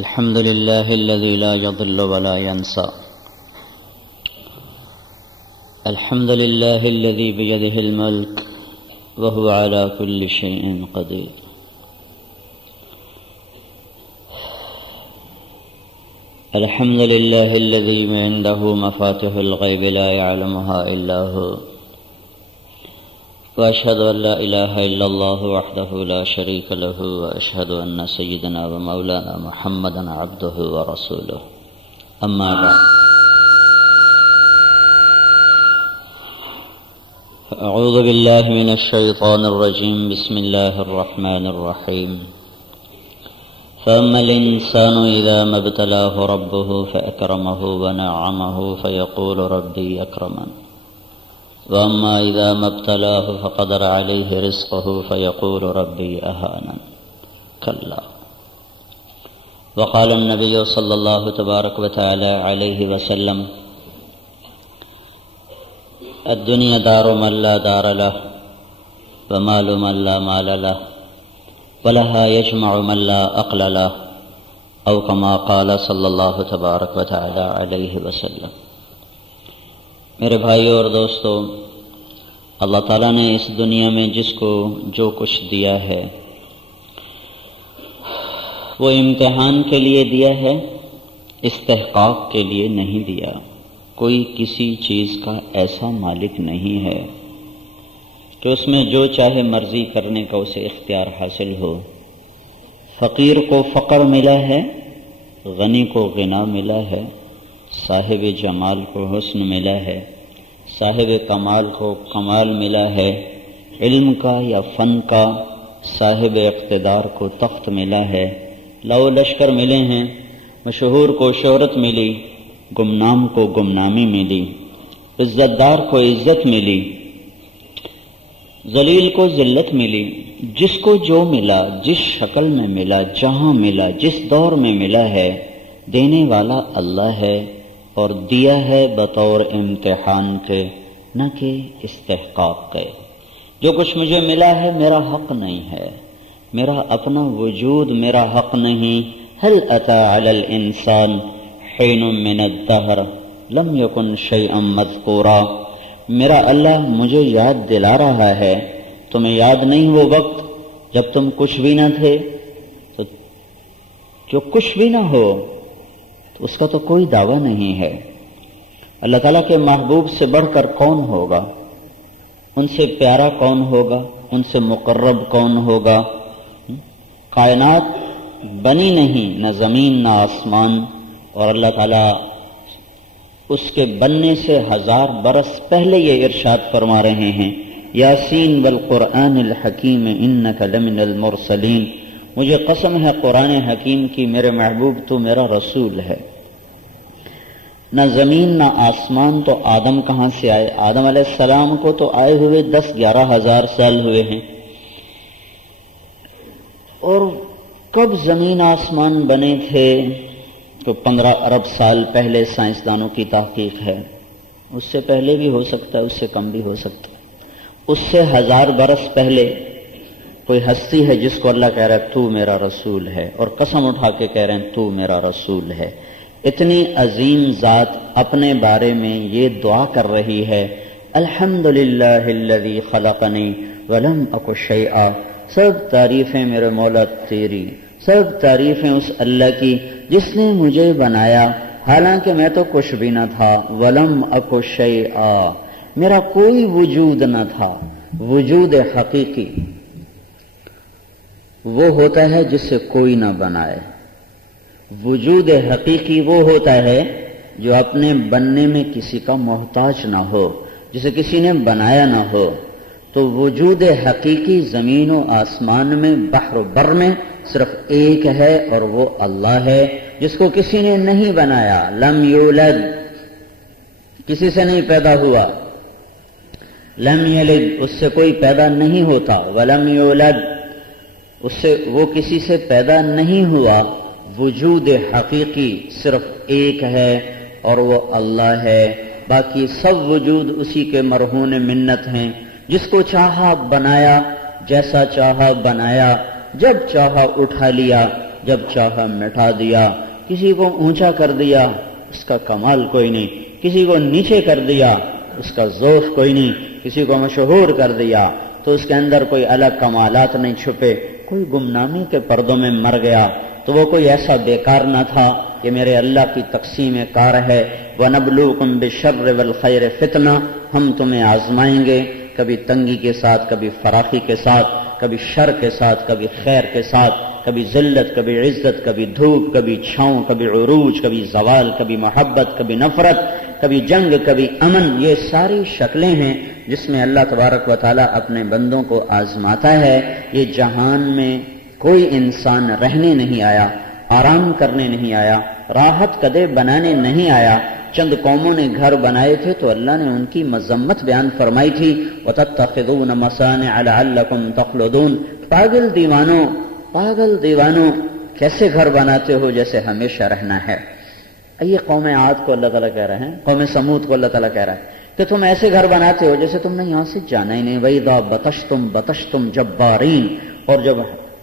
الحمد لله الذي لا يضل ولا ينسى. الحمد لله الذي بيده الملك وهو على كل شيء قدير. الحمد لله الذي عنده مفاتيح الغيب لا يعلمها إلا هو. وأشهد أن لا إله إلا الله وحده لا شريك له وأشهد أن سيدنا ومولانا محمدا عبده ورسوله. أما بعد، أعوذ بالله من الشيطان الرجيم. بسم الله الرحمن الرحيم. فأما الإنسان إذا ما ابتلاه ربه فأكرمه ونعمه فيقول ربي أكرمن، وأما إذا ما ابتلاه فقدر عليه رزقه فيقول ربي أهانن. كلا. وقال النبي صلى الله تبارك وتعالى عليه وسلم: الدنيا دار من لا دار له، ومال من لا مال له، ولها يجمع من لا عقل له، أو كما قال صلی اللہ تبارک وتعالى علیہ وسلم. میرے بھائیو اور دوستو، اللہ تعالیٰ نے اس دنیا میں جس کو جو کچھ دیا ہے وہ امتحان کے لیے دیا ہے، استحقاق کے لیے نہیں دیا. کوئی کسی چیز کا ایسا مالک نہیں ہے کہ اس میں جو چاہے مرضی کرنے کا اسے اختیار حاصل ہو. فقیر کو فقر ملا ہے، غنی کو غنا ملا ہے، صاحب جمال کو حسن ملا ہے، صاحب کمال کو کمال ملا ہے، علم کا یا فن کا صاحب اقتدار کو تخت ملا ہے، لو لشکر ملے ہیں، مشہور کو شہرت ملی، گمنام کو گمنامی ملی، عزت دار کو عزت ملی، ذلیل کو ذلت ملی. جس کو جو ملا، جس شکل میں ملا، جہاں ملا، جس دور میں ملا ہے، دینے والا اللہ ہے اور دیا ہے بطور امتحان کے، نہ کہ استحقاق کے. جو کچھ مجھے ملا ہے میرا حق نہیں ہے، میرا اپنا وجود میرا حق نہیں. هل اتى على الانسان حين من الدهر لم يكن شيئا مذكورا. میرا اللہ مجھے یاد دلا رہا ہے، تمہیں یاد نہیں وہ وقت جب تم کچھ بھی نہ تھے؟ تو جو کچھ بھی نہ ہو تو اس کا تو کوئی دعویٰ نہیں ہے. اللہ تعالیٰ کے محبوب سے بڑھ کر کون ہوگا؟ ان سے پیارا کون ہوگا؟ ان سے مقرب کون ہوگا؟ کائنات بنی نہیں، نہ زمین نہ آسمان، اور اللہ تعالیٰ اس کے بننے سے 1000 برس پہلے یہ ارشاد فرما رہے ہیں: یاسین والقرآن الحکیم انک لمن المرسلین. مجھے قسم ہے قرآن حکیم کی، میرے محبوب تو میرا رسول ہے. نہ زمین نہ آسمان تو آدم کہاں سے آئے؟ آدم علیہ السلام کو تو آئے ہوئے 10-11 ہزار سال ہوئے ہیں. اور کب زمین آسمان بنے تھے؟ تو 15 ارب سال پہلے سائنسدانوں کی تحقیق ہے. اس سے پہلے بھی ہو سکتا ہے، اس سے کم بھی ہو سکتا ہے. اس سے 1000 برس پہلے کوئی ہستی ہے جس کو اللہ کہہ رہا ہے تو میرا رسول ہے، اور قسم اٹھا کے کہہ رہے ہیں تو میرا رسول ہے. اتنی عظیم ذات اپنے بارے میں یہ دعا کر رہی ہے: الحمدللہ الذی خلقنی ولم اک شیئا. سب تعریفیں میرے مولا تیری، سب تعریفیں اس اللہ کی جس نے مجھے بنایا حالانکہ میں تو کچھ بھی نہ تھا. ولم اک شیئا، میرا کوئی وجود نہ تھا. وجود حقیقی وہ ہوتا ہے جس سے کوئی نہ بنائے. وجود حقیقی وہ ہوتا ہے جو اپنے بننے میں کسی کا محتاج نہ ہو، جسے کسی نے بنایا نہ ہو. تو وجود حقیقی زمین و آسمان میں، بحر و بر میں صرف ایک ہے، اور وہ اللہ ہے جس کو کسی نے نہیں بنایا. لم یولد، کسی سے نہیں پیدا ہوا. لم یلد، اس سے کوئی پیدا نہیں ہوتا. ولم یولد، اس سے وہ کسی سے پیدا نہیں ہوا. وجود حقیقی صرف ایک ہے اور وہ اللہ ہے. باقی سب وجود اسی کے مرہون منت ہیں. جس کو چاہا بنایا، جیسا چاہا بنایا، جب چاہا اٹھا لیا، جب چاہا مٹا دیا، کسی کو اونچا کر دیا اس کا کمال کوئی نہیں، کسی کو نیچے کر دیا اس کا ذوق کوئی نہیں، کسی کو مشہور کر دیا تو اس کے اندر کوئی الگ کمالات نہیں چھپے، کوئی گمنامی کے پردوں میں مر گیا تو وہ کوئی ایسا بیکار نہ تھا کہ میرے اللہ کی تقسیم کار ہے۔ وَنَبْلُوكُمْ بِالشَّرِّ وَالْخَيْرِ فِتْنَةً، ہم تمہیں آزمائیں گے، کبھی تنگی کے ساتھ، کبھی فراخی کے ساتھ، کبھی شر کے ساتھ، کبھی خیر کے ساتھ، کبھی ذلت، کبھی عزت، کبھی دھوپ، کبھی چھاؤں، کبھی عروج، کبھی زوال، کبھی محبت، کبھی نفرت، کبھی جنگ، کبھی امن۔ یہ ساری شکلیں ہیں جس میں اللہ تبارک و تعالی اپنے بندوں کو آزماتا ہے۔ یہ جہان میں کوئی انسان رہنے نہیں آیا، آرام کرنے نہیں آیا، راحت قدے بنانے نہیں آیا۔ چند قوموں نے گھر بنائے تھے تو اللہ نے ان کی مذمت بیان فرمائی تھی، وَتَتَّخِذُونَ مَصَانِعَ لَعَلَّكُمْ تَخْلُدُونَ۔ پاگل دیوانوں کیسے گھر بناتے ہو جیسے ہمیشہ رہنا ہے۔ یہ قوم عاد کو اللہ تعالیٰ کہہ رہے ہیں، قوم سمود کو اللہ تعالیٰ کہہ رہا ہے کہ تم ایسے گھر بناتے ہو جیسے تم نے یہاں سے جانا ہی نہیں۔ وَإِذَا بَطَشْتُمْ جَبَّارِينَ، اور جب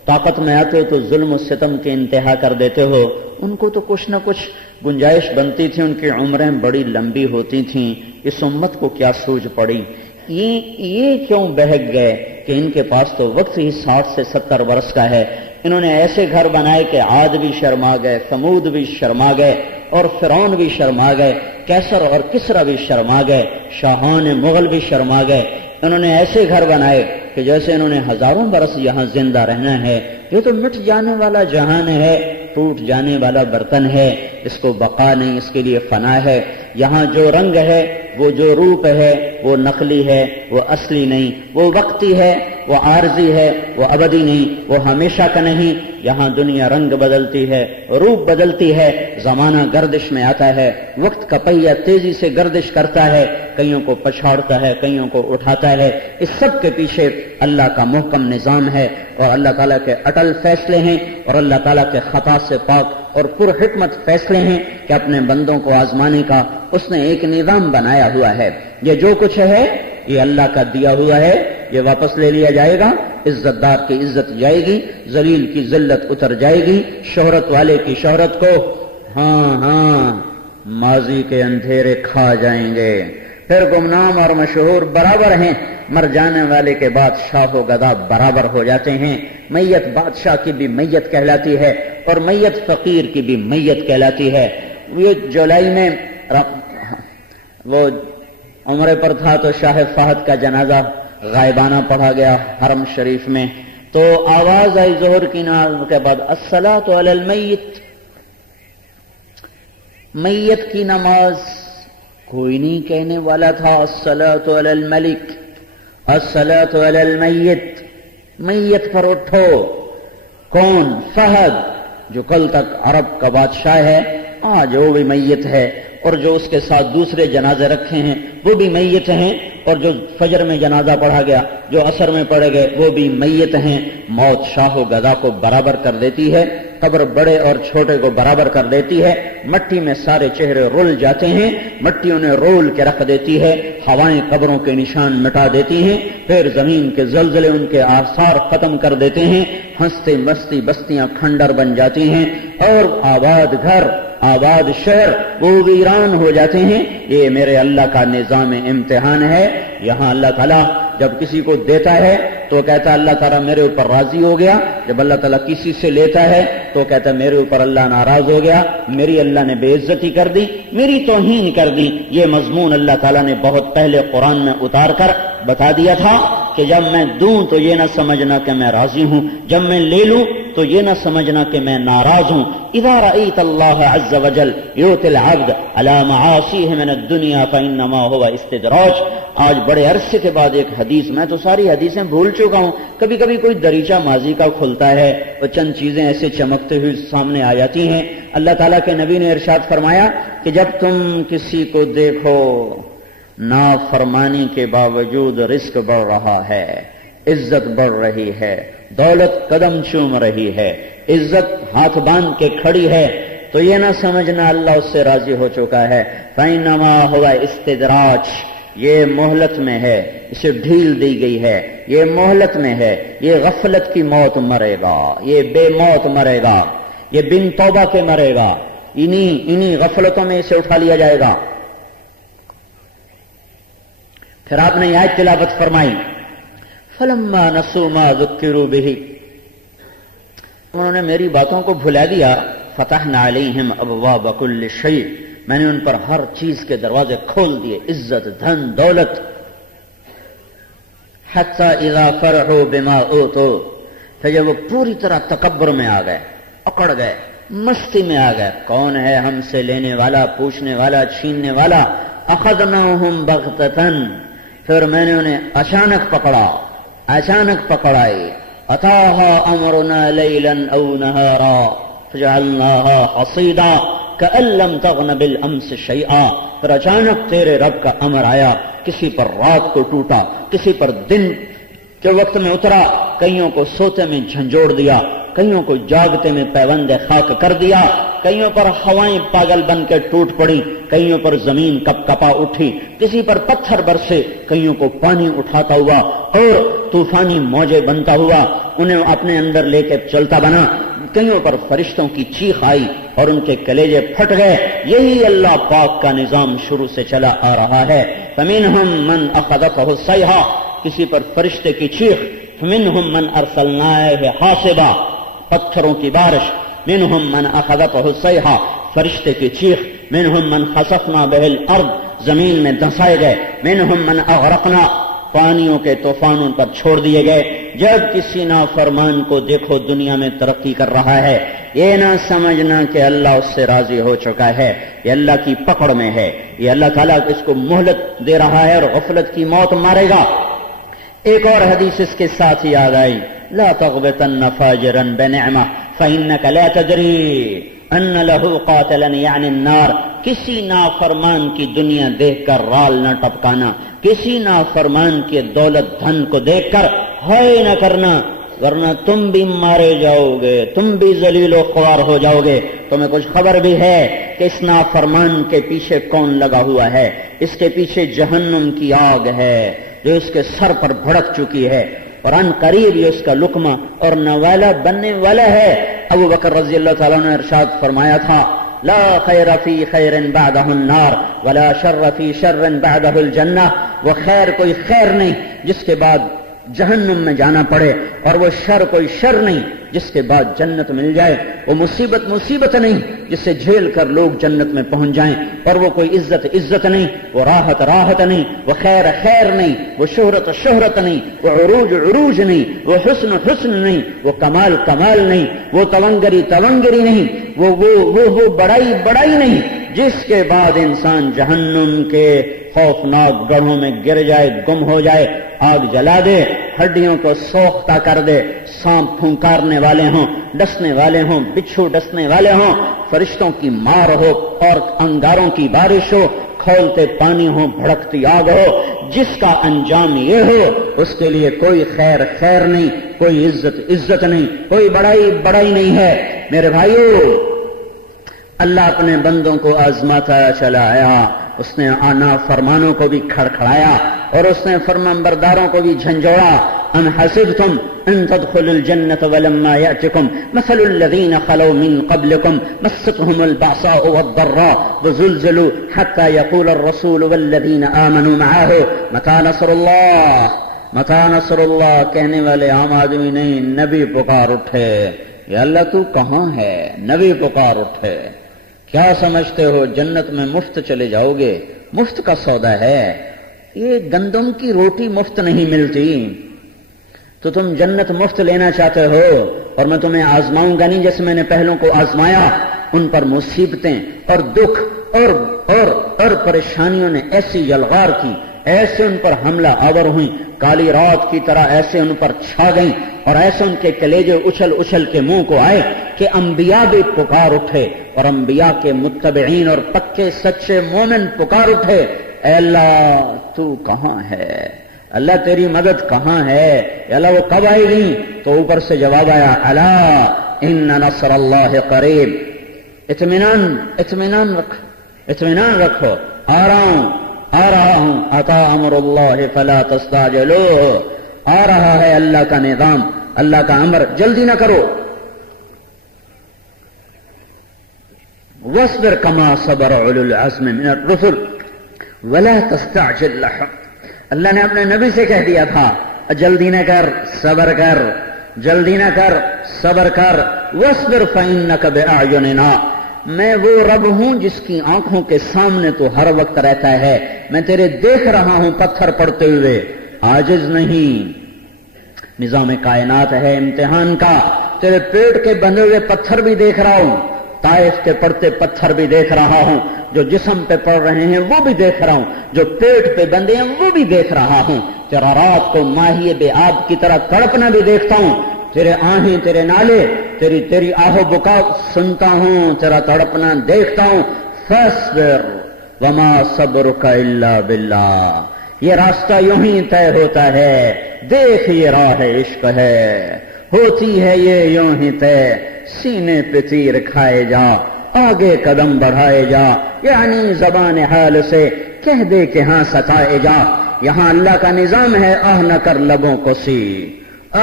طاقت میں آتے ہو تو ظلم و ستم کے انتہا کر دیتے ہو۔ ان کو تو کچھ نہ کچھ گنجائش بنتی تھی، ان کی عمریں بڑی لمبی ہوتی تھیں، اس امت کو کیا سوج پڑی، یہ کیوں بہک گئے کہ ان کے پاس تو وقت ہی 60 سے 70 برس کا ہے۔ انہوں نے ایسے گھر بنائے کہ عاد بھی شرما گئے، ثمود بھی شرما گئے، اور فرعون بھی شرما گئے، کیسر اور کسرا بھی شرما گئے، شاہان مغل بھی شرما گئے۔ انہوں نے ایسے گھر بنائے کہ جیسے انہوں نے ہزاروں برس یہاں زندہ رہنا ہے۔ یہ تو مٹ جانے والا جہان ہے، ٹوٹ جانے والا برتن ہے، اس کو بقا نہیں، اس کے لیے فنا ہے۔ یہاں جو رنگ ہے، وہ جو روپ ہے، وہ نقلی ہے، وہ اصلی نہیں، وہ وقتی ہے، وہ عارضی ہے، وہ ابدی نہیں، وہ ہمیشہ کا نہیں۔ یہاں دنیا رنگ بدلتی ہے، روپ بدلتی ہے، زمانہ گردش میں آتا ہے، وقت کا پہیہ تیزی سے گردش کرتا ہے، کئیوں کو پچھاڑتا ہے، کئیوں کو اٹھاتا ہے۔ اس سب کے پیچھے اللہ کا محکم نظام ہے، اور اللہ تعالیٰ کے اٹل فیصلے ہیں، اور اللہ تعالیٰ کے خطا سے پاک اور پر حکمت فیصلے ہیں کہ اپنے بندوں کو آزمانے کا اس نے ایک نظام بنایا ہوا ہے۔ یہ جو کچھ ہے یہ اللہ کا دیا ہوا ہے، یہ واپس لے لیا جائے گا۔ عزت دار کی عزت جائے گی، ذلیل کی ذلت اتر جائے گی، شہرت والے کی شہرت کو ماضی کے اندھیرے کھا جائیں گے۔ پھر گمنام اور مشہور برابر ہیں، مر جانے والے کے بعد شاہ و گدا برابر ہو جاتے ہیں۔ میت بادشاہ کی بھی میت کہلاتی ہے، اور میت فقیر کی بھی میت کہلاتی ہے۔ یہ جولائی میں وہ عمرے پر تھا تو شاہ فہد کا جنازہ غائبانہ پڑھا گیا حرم شریف میں، تو آواز آئی ظہر کی نماز کے بعد، الصلاۃ علی المیت، میت کی نماز۔ کوئی نہیں کہنے والا تھا الصلاۃ علی الملک، الصلاۃ علی المیت، میت پر اٹھو۔ کون؟ فہد، جو کل تک عرب کا بادشاہ ہے، آج وہ بھی میت ہے، اور جو اس کے ساتھ دوسرے جنازے رکھے ہیں وہ بھی میت ہیں، اور جو فجر میں جنازہ پڑھا گیا، جو عصر میں پڑھے گئے، وہ بھی میت ہیں۔ موت شاہ و گدا کو برابر کر دیتی ہے، قبر بڑے اور چھوٹے کو برابر کر دیتی ہے، مٹی میں سارے چہرے رول جاتے ہیں، مٹی انہیں رول کے رکھ دیتی ہے، ہوائیں قبروں کے نشان مٹا دیتی ہیں، پھر زمین کے زلزلے ان کے آثار ختم کر دیتے ہیں، ہنستے مستی بستیاں کھنڈر بن جاتی ہیں، اور آباد گھر، آباد شہر وہ ویران ہو جاتے ہیں۔ یہ میرے اللہ کا نظام امتحان ہے۔ یہاں اللہ تعالیٰ جب کسی کو دیتا ہے تو کہتا ہے اللہ تعالیٰ میرے اوپر راضی ہو گیا، جب اللہ تعالیٰ کسی سے لیتا ہے تو کہتا ہے میرے اوپر اللہ ناراض ہو گیا، میری اللہ نے بے عزتی کر دی، میری توہین کر دی۔ یہ مضمون اللہ تعالیٰ نے بہت پہلے قرآن میں اتار کر بتا دیا تھا کہ جب میں دوں تو یہ نہ سمجھنا کہ میں راضی ہوں، جب میں لے لوں تو یہ نہ سمجھنا کہ میں ناراض ہوں۔ اذا رأيت الله عز وجل يؤتي العبد على معاصيه من الدنيا فإنما هو استدراج۔ آج بڑے عرصے کے بعد ایک حدیث، میں تو ساری حدیثیں بھول چکا ہوں، کبھی کبھی کوئی دریچہ ماضی کا کھلتا ہے اور چند چیزیں ایسے چمکتے ہوئے سامنے آ جاتی ہیں۔ اللہ تعالیٰ کے نبی نے ارشاد فرمایا کہ جب تم کسی کو دیکھو نافرمانی کے باوجود رزق بڑھ رہا ہے، عزت بڑھ رہی ہے، دولت قدم چوم رہی ہے، عزت ہاتھ باندھ کے کھڑی ہے، تو یہ نہ سمجھنا اللہ اس سے راضی ہو چکا ہے۔ فإنما هو استدراج، یہ مہلت میں ہے، اسے ڈھیل دی گئی ہے، یہ مہلت میں ہے، یہ غفلت کی موت مرے گا، یہ بے موت مرے گا۔ یہ بن توبہ کے مرے گا، انہی غفلتوں میں اسے اٹھا لیا جائے گا۔ پھر آپ نے یہ آیت تلاوت فرمائی، فلما نسوا ما ذکروا بہ، انہوں نے میری باتوں کو بھلا دیا، فتحنا علیہم ابواب کل شیء، میں نے ان پر ہر چیز کے دروازے کھول دیے، عزت، دھن، دولت، حتی اذا فرحوا بما اوتوا، پھر جب وہ پوری طرح تکبر میں آ گئے، اکڑ گئے، مستی میں آ گئے، کون ہے ہم سے لینے والا، پوچھنے والا، چھیننے والا، اخذناہم بغتۃ، پھر میں نے انہیں اچانک پکڑا، اچانک پکڑائی، اتاہا امرنا لیلا او نہارا فجعلناہا حصیدا کأن لم تغن بالامس شیئا، پھر اچانک تیرے رب کا امر آیا، کسی پر رات کو ٹوٹا، کسی پر دن کے وقت میں اترا، کئیوں کو سوتے میں جھنجھوڑ دیا، کئیوں کو جاگتے میں پیوند خاک کر دیا، کئیوں پر ہوائیں پاگل بن کے ٹوٹ پڑی، کئیوں پر زمین کپ کپا اٹھی، کسی پر پتھر برسے، کئیوں کو پانی اٹھاتا ہوا اور طوفانی موجیں بنتا ہوا انہیں اپنے اندر لے کے چلتا بنا، کئیوں پر فرشتوں کی چیخ آئی اور ان کے کلیجے پھٹ گئے۔ یہی اللہ پاک کا نظام شروع سے چلا آ رہا ہے۔ فمنہم من اخذتہ الصیحہ، کسی پر فرشتے کی چیخ، فمنہم من ارسلنا علیہ حاصبا، پتھروں کی بارش، منہم من اخذتہ الصیحہ، فرشتے کی چیخ، منہم من خسفنا بہ الارض، زمین میں دھنسائے گئے، منہم من اغرقنا، پانیوں کے طوفانوں پر چھوڑ دیے گئے۔ جب کسی نافرمان کو دیکھو دنیا میں ترقی کر رہا ہے، یہ نہ سمجھنا کہ اللہ اس سے راضی ہو چکا ہے، یہ اللہ کی پکڑ میں ہے، یہ اللہ تعالیٰ اس کو مہلت دے رہا ہے اور غفلت کی موت مارے گا۔ ایک اور حدیث اس کے ساتھ یاد آئی، لا تغبطن فاجرا بنعمہ فإنک لا تدری ان له قاتلا یعنی النار، کسی نافرمان کی دنیا دیکھ کر رال نہ ٹپکانا، کسی نافرمان کے دولت دھن کو دیکھ کر ہائے نہ کرنا، ورنہ تم بھی مارے جاؤ گے، تم بھی ذلیل و خوار ہو جاؤ گے۔ تمہیں کچھ خبر بھی ہے کہ اس نافرمان کے پیچھے کون لگا ہوا ہے؟ اس کے پیچھے جہنم کی آگ ہے جو اس کے سر پر بھڑک چکی ہے، اور ان قریب یہ اس کا لقمہ اور نوالا بننے والا ہے۔ ابو بکر رضی اللہ تعالیٰ نے ارشاد فرمایا تھا، لا خیر فی خیر بعدہ النار ولا شر فی شر بعدہ الجنہ، وہ خیر کوئی خیر نہیں جس کے بعد جہنم میں جانا پڑے، اور وہ شر کوئی شر نہیں جس کے بعد جنت مل جائے، وہ مصیبت مصیبت نہیں جس سے جھیل کر لوگ جنت میں پہنچ جائیں، اور وہ کوئی عزت عزت نہیں، وہ راحت راحت نہیں، وہ خیر خیر نہیں، وہ شہرت شہرت نہیں، وہ عروج عروج نہیں، وہ حسن حسن نہیں، وہ کمال کمال نہیں، وہ تونگری تونگری نہیں، وہ بڑائی بڑائی نہیں، جس کے بعد انسان جہنم کے خوفناک گڑھوں میں گر جائے، گم ہو جائے، آگ جلا دے، ہڈیوں کو سوختہ کر دے، سانپ پھنکارنے والے ہوں، ڈسنے والے ہوں، بچھو ڈسنے والے ہوں، فرشتوں کی مار ہو اور انگاروں کی بارش ہو، کھولتے پانی ہو، بھڑکتی آگ ہو، جس کا انجام یہ ہو اس کے لیے کوئی خیر خیر نہیں، کوئی عزت عزت نہیں، کوئی بڑائی بڑائی نہیں ہے۔ میرے بھائیو، اللہ اپنے بندوں کو آزماتا چلا آیا، اس نے آنا فرمانوں کو بھی کھڑکھڑایا اور اس نے فرمانبرداروں کو بھی جھنجھوڑا۔ ام حسبتم ان تدخلوا الجنة ولما يأتكم مثل الذين خلوا من قبلكم مستهم البأساء والضراء وزلزلوا حتى يقول الرسول والذين آمنوا معه متى نصر الله متى نصر الله، کہنے والے عام آدمی نہیں، نبی پکار اٹھے، یا اللہ تو کہاں ہے؟ نبی پکار اٹھے۔ کیا سمجھتے ہو جنت میں مفت چلے جاؤ گے؟ مفت کا سودا ہے، یہ گندم کی روٹی مفت نہیں ملتی۔ تو تم جنت مفت لینا چاہتے ہو، اور میں تمہیں آزماؤں گا نہیں جیسے میں نے پہلوں کو آزمایا۔ ان پر مصیبتیں اور دکھ اور پریشانیوں نے ایسی یلغار کی، ایسے ان پر حملہ آور ہوئی، کالی رات کی طرح ایسے ان پر چھا گئیں، اور ایسے ان کے کلیجے اچھل اچھل کے منہ کو آئے کہ انبیاء بھی پکار اٹھے، اور انبیاء کے متبعین اور پکے سچے مومن پکار اٹھے، اے اللہ تو کہاں ہے؟ اللہ تیری مدد کہاں ہے؟ یا اللہ وہ کب آئے گی؟ تو اوپر سے جواب آیا، الا ان نصر اللہ قریب۔ اطمینان رکھو، آ رہا ہوں، اتا امر اللہ فلا تستعجلوہ، آ رہا ہے اللہ کا نظام، اللہ کا امر، جلدی نہ کرو۔ وَاصْبِرْ كَمَا صَبَرَ أُولُو الْعَزْمِ مِنَ الرُّسُلِ وَلَا تَسْتَعْجِلْ لَهُمْ. اللہ نے اپنے نبی سے کہہ دیا تھا جلدی نہ کر، صبر کر، جلدی نہ کر، صبر کر. وَاصْبِرْ فَإِنَّكَ بِأَعْيُنِنَا. میں وہ رب ہوں جس کی آنکھوں کے سامنے تو ہر وقت رہتا ہے. میں تیرے دیکھ رہا ہوں پتھر پڑتے ہوئے، عاجز نہیں. نظام کائنات ہے امتحان کا. تیرے پیٹ کے بندھے ہوئے پتھر بھی دیکھ رہا ہوں، طائف کے پڑتے پتھر بھی دیکھ رہا ہوں، جو جسم پہ پڑ رہے ہیں وہ بھی دیکھ رہا ہوں، جو پیٹ پہ بندے ہیں وہ بھی دیکھ رہا ہوں. تیرا رات کو ماہی بے آب کی طرح تڑپنا بھی دیکھتا ہوں. تیرے آہیں، تیرے نالے، تیری آہو بکا سنتا ہوں، تیرا تڑپنا دیکھتا ہوں. فاصبر وما صبرک الا باللہ. یہ راستہ یوں ہی طے ہوتا ہے. دیکھ یہ راہ عشق ہے، ہوتی ہے یہ یوں ہی طے. سینے پہ تیر کھائے جا، آگے قدم بڑھائے جا، یعنی زبان حال سے کہہ دے کہ ہاں ستائے جا. یہاں اللہ کا نظام ہے، آہ نہ کر لبوں کو سی،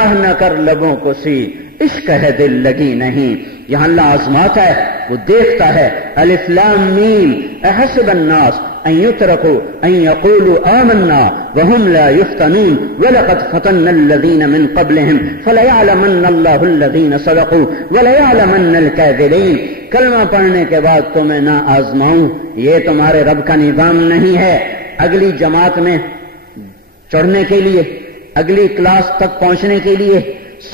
آہ نہ کر لبوں کو سی. عشق ہے دل لگی نہیں. یہاں اللہ آزماتا ہے، وہ دیکھتا ہے. الف لام میم احسب الناس ان يتركوا ان يقولوا آمنا وهم لا يفتنون ولقد فتنا الذين من قبلهم فليعلمن الله الذين صدقوا وليعلمن الكاذبين. کلمہ پڑھنے کے بعد تمہیں نہ آزماؤں، یہ تمہارے رب کا نظام نہیں ہے. اگلی جماعت میں چڑھنے کے لیے، اگلی کلاس تک پہنچنے کے لیے،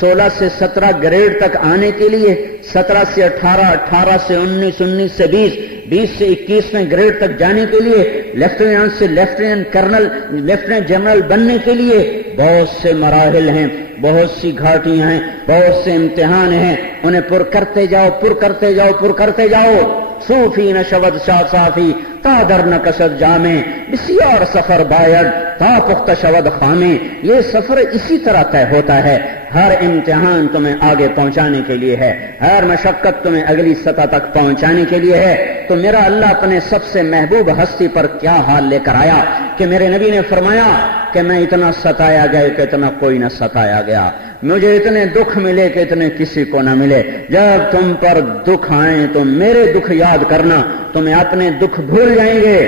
16 سے 17 گریڈ تک آنے کے لیے، 17 سے 18، 18 سے 19، 19 سے 20، 20 سے 21ویں گریڈ تک جانے کے لیے، لیفٹیننٹ سے لیفٹیننٹ کرنل، لیفٹیننٹ جنرل بننے کے لیے بہت سے مراحل ہیں، بہت سی گھاٹیاں ہیں، بہت سے امتحان ہیں. انہیں پر کرتے جاؤ، پر کرتے جاؤ، پر کرتے جاؤ. صوفی نشود شاہ صافی تا در نکشد جامے، بسیار سفر باید تا پخت شود خامے. یہ سفر اسی طرح طے ہوتا ہے. ہر امتحان تمہیں آگے پہنچانے کے لیے ہے، ہر مشقت تمہیں اگلی سطح تک پہنچانے کے لیے ہے. تو میرا اللہ اپنے سب سے محبوب ہستی پر کیا حال لے کر آیا کہ میرے نبی نے فرمایا کہ میں اتنا ستایا گیا کہ اتنا کوئی نہ ستایا گیا. مجھے اتنے دکھ ملے کہ اتنے کسی کو نہ ملے. جب تم پر دکھ آئیں تو میرے دکھ یاد کرنا، تمہیں اپنے دکھ بھول جائیں گے.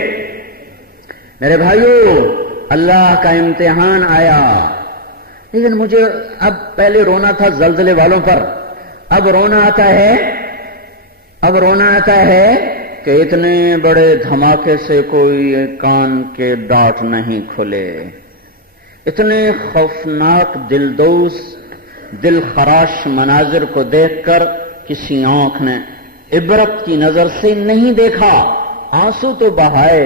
میرے بھائیو، اللہ کا امتحان آیا. لیکن مجھے اب پہلے رونا تھا زلزلے والوں پر، اب رونا آتا ہے کہ اتنے بڑے دھماکے سے کوئی کان کے ڈاٹ نہیں کھلے. اتنے خوفناک دلدوز دل خراش مناظر کو دیکھ کر کسی آنکھ نے عبرت کی نظر سے نہیں دیکھا. آنسو تو بہائے،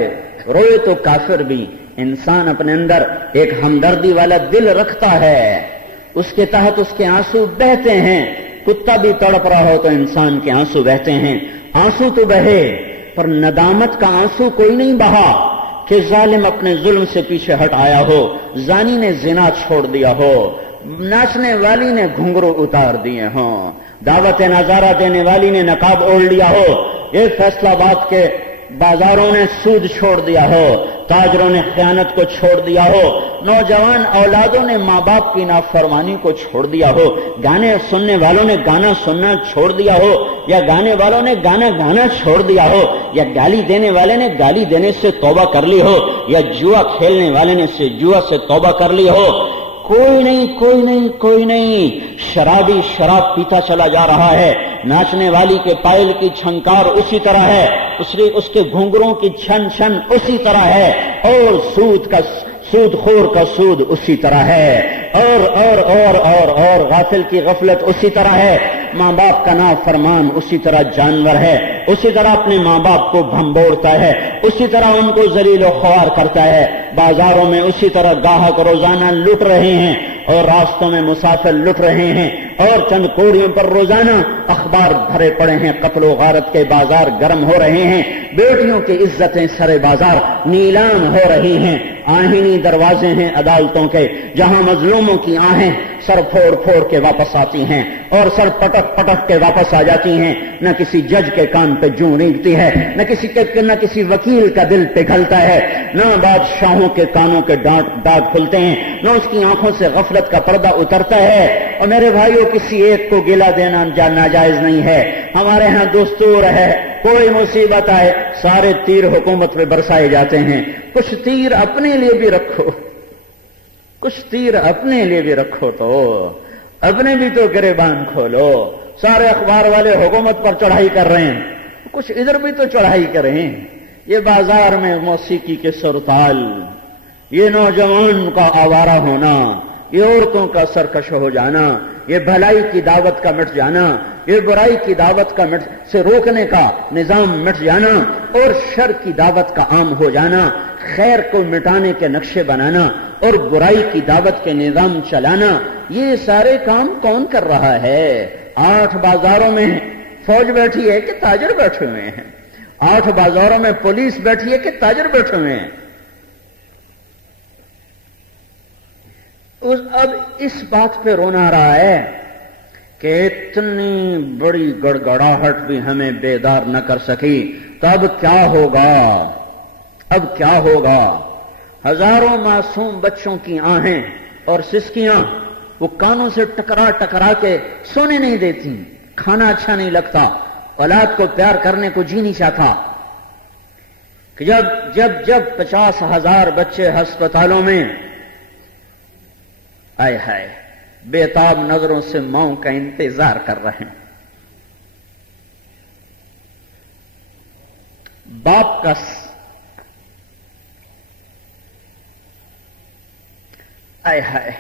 روئے تو کافر بھی. انسان اپنے اندر ایک ہمدردی والا دل رکھتا ہے، اس کے تحت اس کے آنسو بہتے ہیں. کتا بھی تڑپ رہا ہو تو انسان کے آنسو بہتے ہیں. آنسو تو بہے، پر ندامت کا آنسو کوئی نہیں بہا کہ ظالم اپنے ظلم سے پیچھے ہٹ آیا ہو، زانی نے زنا چھوڑ دیا ہو، ناچنے والی نے گھنگرو اتار دیے ہوں، دعوت نظارہ دینے والی نے نقاب اوڑھ لیا ہو، یہ فیصلہ آباد کے بازاروں نے سود چھوڑ دیا ہو، تاجروں نے خیانت کو چھوڑ دیا ہو، نوجوان اولادوں نے ماں باپ کی نافرمانی کو چھوڑ دیا ہو، گانے سننے والوں نے گانا سننا چھوڑ دیا ہو، یا گانے والوں نے گانا چھوڑ دیا ہو، یا گالی دینے والے نے گالی دینے سے توبہ کر لی ہو، یا جوا کھیلنے والے نے جوا سے توبہ کر لی ہو. کوئی نہیں. شرابی شراب پیتا چلا جا رہا ہے، ناچنے والی کے پائل کی چھنکار اسی طرح ہے، اس کے گھنگروں کی چھن چھن اسی طرح ہے، اور سود خور کا سود اسی طرح ہے، اور غافل کی غفلت اسی طرح ہے. ماں باپ کا نافرمان اسی طرح جانور ہے، اسی طرح اپنے ماں باپ کو بھمبوڑتا ہے، اسی طرح ان کو ذلیل و خوار کرتا ہے. بازاروں میں اسی طرح گاہک روزانہ لٹ رہے ہیں، اور راستوں میں مسافر لٹ رہے ہیں، اور چند کوڑیوں پر روزانہ اخبار بھرے پڑے ہیں. قتل و غارت کے بازار گرم ہو رہے ہیں، بیٹیوں کی عزتیں سرے بازار نیلام ہو رہی ہیں. آہنی دروازے ہیں عدالتوں کے، جہاں مظلوموں کی آہیں سر پھوڑ کے واپس آتی ہیں اور سر پٹک کے واپس آ جاتی ہیں. نہ کسی جج کے کان پہ جوں ریگتی ہے، نہ کسی وکیل کا دل پگھلتا ہے، نہ بادشاہوں کے کانوں کے ڈانٹ کھلتے ہیں، نہ اس کی آنکھوں سے غفلت کا پردہ اترتا ہے. اور میرے بھائیوں، کسی ایک کو گلہ دینا ناجائز نہیں ہے. ہمارے ہاں دستور ہے کوئی مصیبت آئے سارے تیر حکومت پہ برسائے جاتے ہیں. کچھ تیر اپنے لیے بھی رکھو, کچھ تیر اپنے لیے بھی رکھو, تو اپنے بھی تو گریبان کھولو. سارے اخبار والے حکومت پر چڑھائی کر رہے ہیں, کچھ ادھر بھی تو چڑھائی کریں. یہ بازار میں موسیقی کے سرتال, یہ نوجوان کا آوارہ ہونا, یہ عورتوں کا سرکش ہو جانا, یہ بھلائی کی دعوت کا مٹ جانا, یہ برائی کی دعوت کا سے روکنے کا نظام مٹ جانا, اور شر کی دعوت کا عام ہو جانا, خیر کو مٹانے کے نقشے بنانا اور برائی کی دعوت کے نظام چلانا, یہ سارے کام کون کر رہا ہے؟ 8 بازاروں میں فوج بیٹھی ہے کہ تاجر بیٹھے ہوئے ہیں؟ 8 بازاروں میں پولیس بیٹھی ہے کہ تاجر بیٹھے ہوئے ہیں؟ اب اس بات پہ رونا رہا ہے کہ اتنی بڑی گڑگڑاہٹ بھی ہمیں بیدار نہ کر سکی, تو اب کیا ہوگا؟ اب کیا ہوگا؟ ہزاروں معصوم بچوں کی آہیں اور سسکیاں وہ کانوں سے ٹکرا ٹکرا کے سونے نہیں دیتی, کھانا اچھا نہیں لگتا, اولاد کو پیار کرنے کو جی نہیں چاہتا. کہ جب 50,000 بچے ہسپتالوں میں آئے ہائے بے تاب نظروں سے ماؤں کا انتظار کر رہے ہیں, باپ کا آئے ہائے.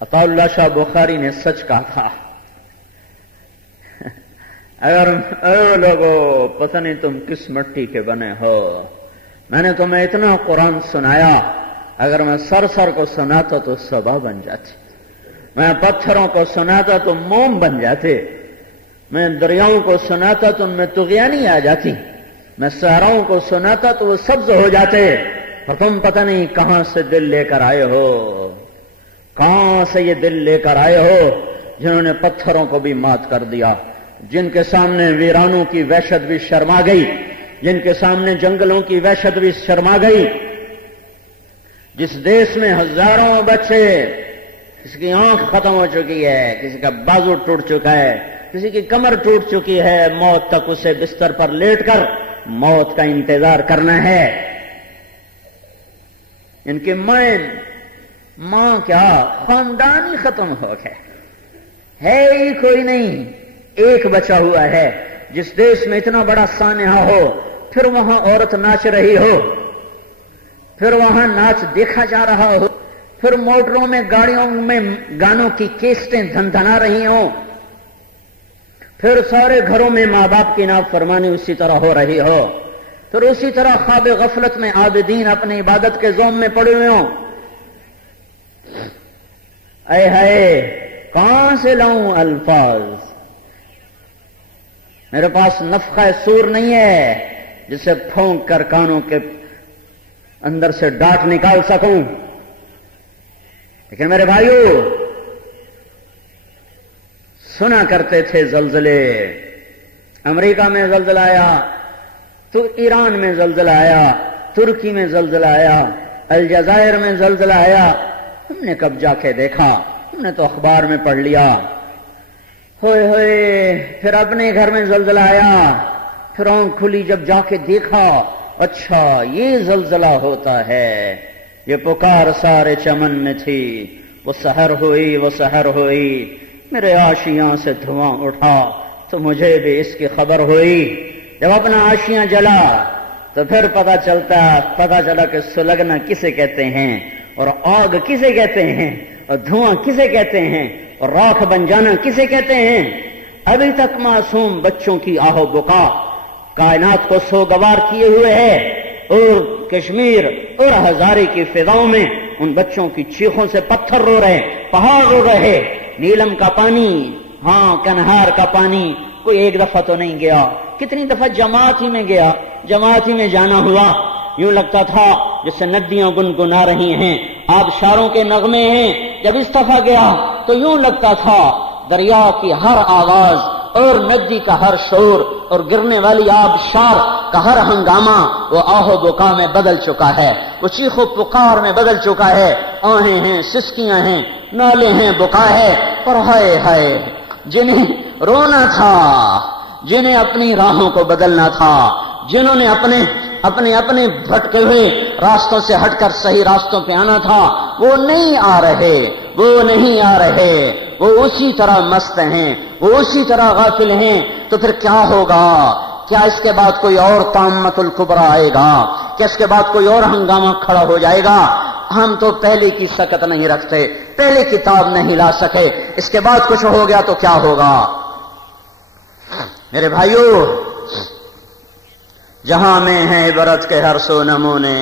عطا اللہ شاہ بخاری نے سچ کہا تھا, اگر لوگوں پتہ نہیں تم کس مٹی کے بنے ہو, میں نے تمہیں اتنا قرآن سنایا, اگر میں سر کو سناتا تو صبا بن جاتی, میں پتھروں کو سناتا تو موم بن جاتے, میں دریاؤں کو سناتا تو ان میں طغیانی آ جاتی, میں صحراؤں کو سناتا تو وہ سبز ہو جاتے. اور تم پتہ نہیں کہاں سے دل لے کر آئے ہو, کہاں سے یہ دل لے کر آئے ہو جنہوں نے پتھروں کو بھی مات کر دیا, جن کے سامنے ویرانوں کی وحشت بھی شرما گئی, جن کے سامنے جنگلوں کی وحشت بھی شرما گئی, جس دیش میں ہزاروں بچے, کسی کی آنکھ ختم ہو چکی ہے, کسی کا بازو ٹوٹ چکا ہے, کسی کی کمر ٹوٹ چکی ہے, موت تک اسے بستر پر لیٹ کر موت کا انتظار کرنا ہے. ان کی ماں کیا خاندان ہی ختم ہو گئے, ہے ہی کوئی نہیں, ایک بچا ہوا ہے. جس دیش میں اتنا بڑا سانحہ ہو, پھر وہاں عورت ناچ رہی ہو, پھر وہاں ناچ دیکھا جا رہا ہو, پھر موٹروں میں گاڑیوں میں گانوں کی کیسٹیں دھندھنا رہی ہوں, پھر سارے گھروں میں ماں باپ کی نافرمانی اسی طرح ہو رہی ہو, پھر اسی طرح خواب غفلت میں عابدین اپنی عبادت کے زوم میں پڑے ہوئے ہوں. اے ہائے کہاں سے لاؤں الفاظ, میرے پاس نفخہ سور نہیں ہے جسے پھونک کر کانوں کے اندر سے ڈانٹ نکال سکوں. لیکن میرے بھائیو, سنا کرتے تھے زلزلے, امریکہ میں زلزلہ آیا, تو ایران میں زلزلہ آیا, ترکی میں زلزلہ آیا, الجزائر میں زلزلہ آیا. ہم نے کب جا کے دیکھا, ہم نے تو اخبار میں پڑھ لیا. ہوئے ہوئے پھر اپنے گھر میں زلزلہ آیا, پھر آنکھ کھلی جب جا کے دیکھا, اچھا یہ زلزلہ ہوتا ہے. یہ پکار سارے چمن میں تھی, وہ سحر ہوئی, وہ سحر ہوئی, میرے آشیاں سے دھواں اٹھا تو مجھے بھی اس کی خبر ہوئی. جب اپنا آشیاں جلا تو پھر پتا چلا کہ سلگنا کسے کہتے ہیں, اور آگ کسے کہتے ہیں, اور دھواں کسے کہتے ہیں, اور راکھ بن جانا کسے کہتے ہیں. ابھی تک معصوم بچوں کی آہو بکا کائنات کو سوگوار کیے ہوئے ہے, اور کشمیر اور ہزارے کی فضاؤں میں ان بچوں کی چیخوں سے پتھر رو رہے, پہاڑ رو رہے. نیلم کا پانی, ہاں کنہار کا پانی کوئی ایک دفعہ تو نہیں گیا, کتنی دفعہ جماعت ہی میں گیا, جماعت ہی میں جانا ہوا. یوں لگتا تھا جیسے ندیاں گنگنا رہی ہیں, آبشاروں کے نغمے ہیں. جب اس دفعہ گیا تو یوں لگتا تھا دریا کی ہر آواز اور ندی کا ہر شور اور گرنے والی آبشار کا ہر ہنگامہ وہ آہو بکا میں بدل چکا ہے, وہ چیخ و پکار میں بدل چکا ہے. آہیں ہیں, سسکیاں ہیں, نالے ہیں, بکا ہے. اور ہائے ہائے جنہیں رونا تھا جنہیں اپنی راہوں کو بدلنا تھا، جنہوں نے اپنے بھٹکے ہوئے راستوں سے ہٹ کر صحیح راستوں پہ آنا تھا، وہ نہیں آ رہے، وہ اسی طرح مست ہیں، وہ اسی طرح غافل ہیں. تو پھر کیا ہوگا؟ کیا اس کے بعد کوئی اور طامۃ الکبریٰ آئے گا؟ کیا اس کے بعد کوئی اور ہنگامہ کھڑا ہو جائے گا؟ ہم تو پہلے کی سکت نہیں رکھتے، پہلے کتاب نہیں لا سکے، اس کے بعد کچھ ہو گیا تو کیا ہوگا؟ میرے بھائیو، جہاں میں ہے عبرت کے ہر سو نمونے،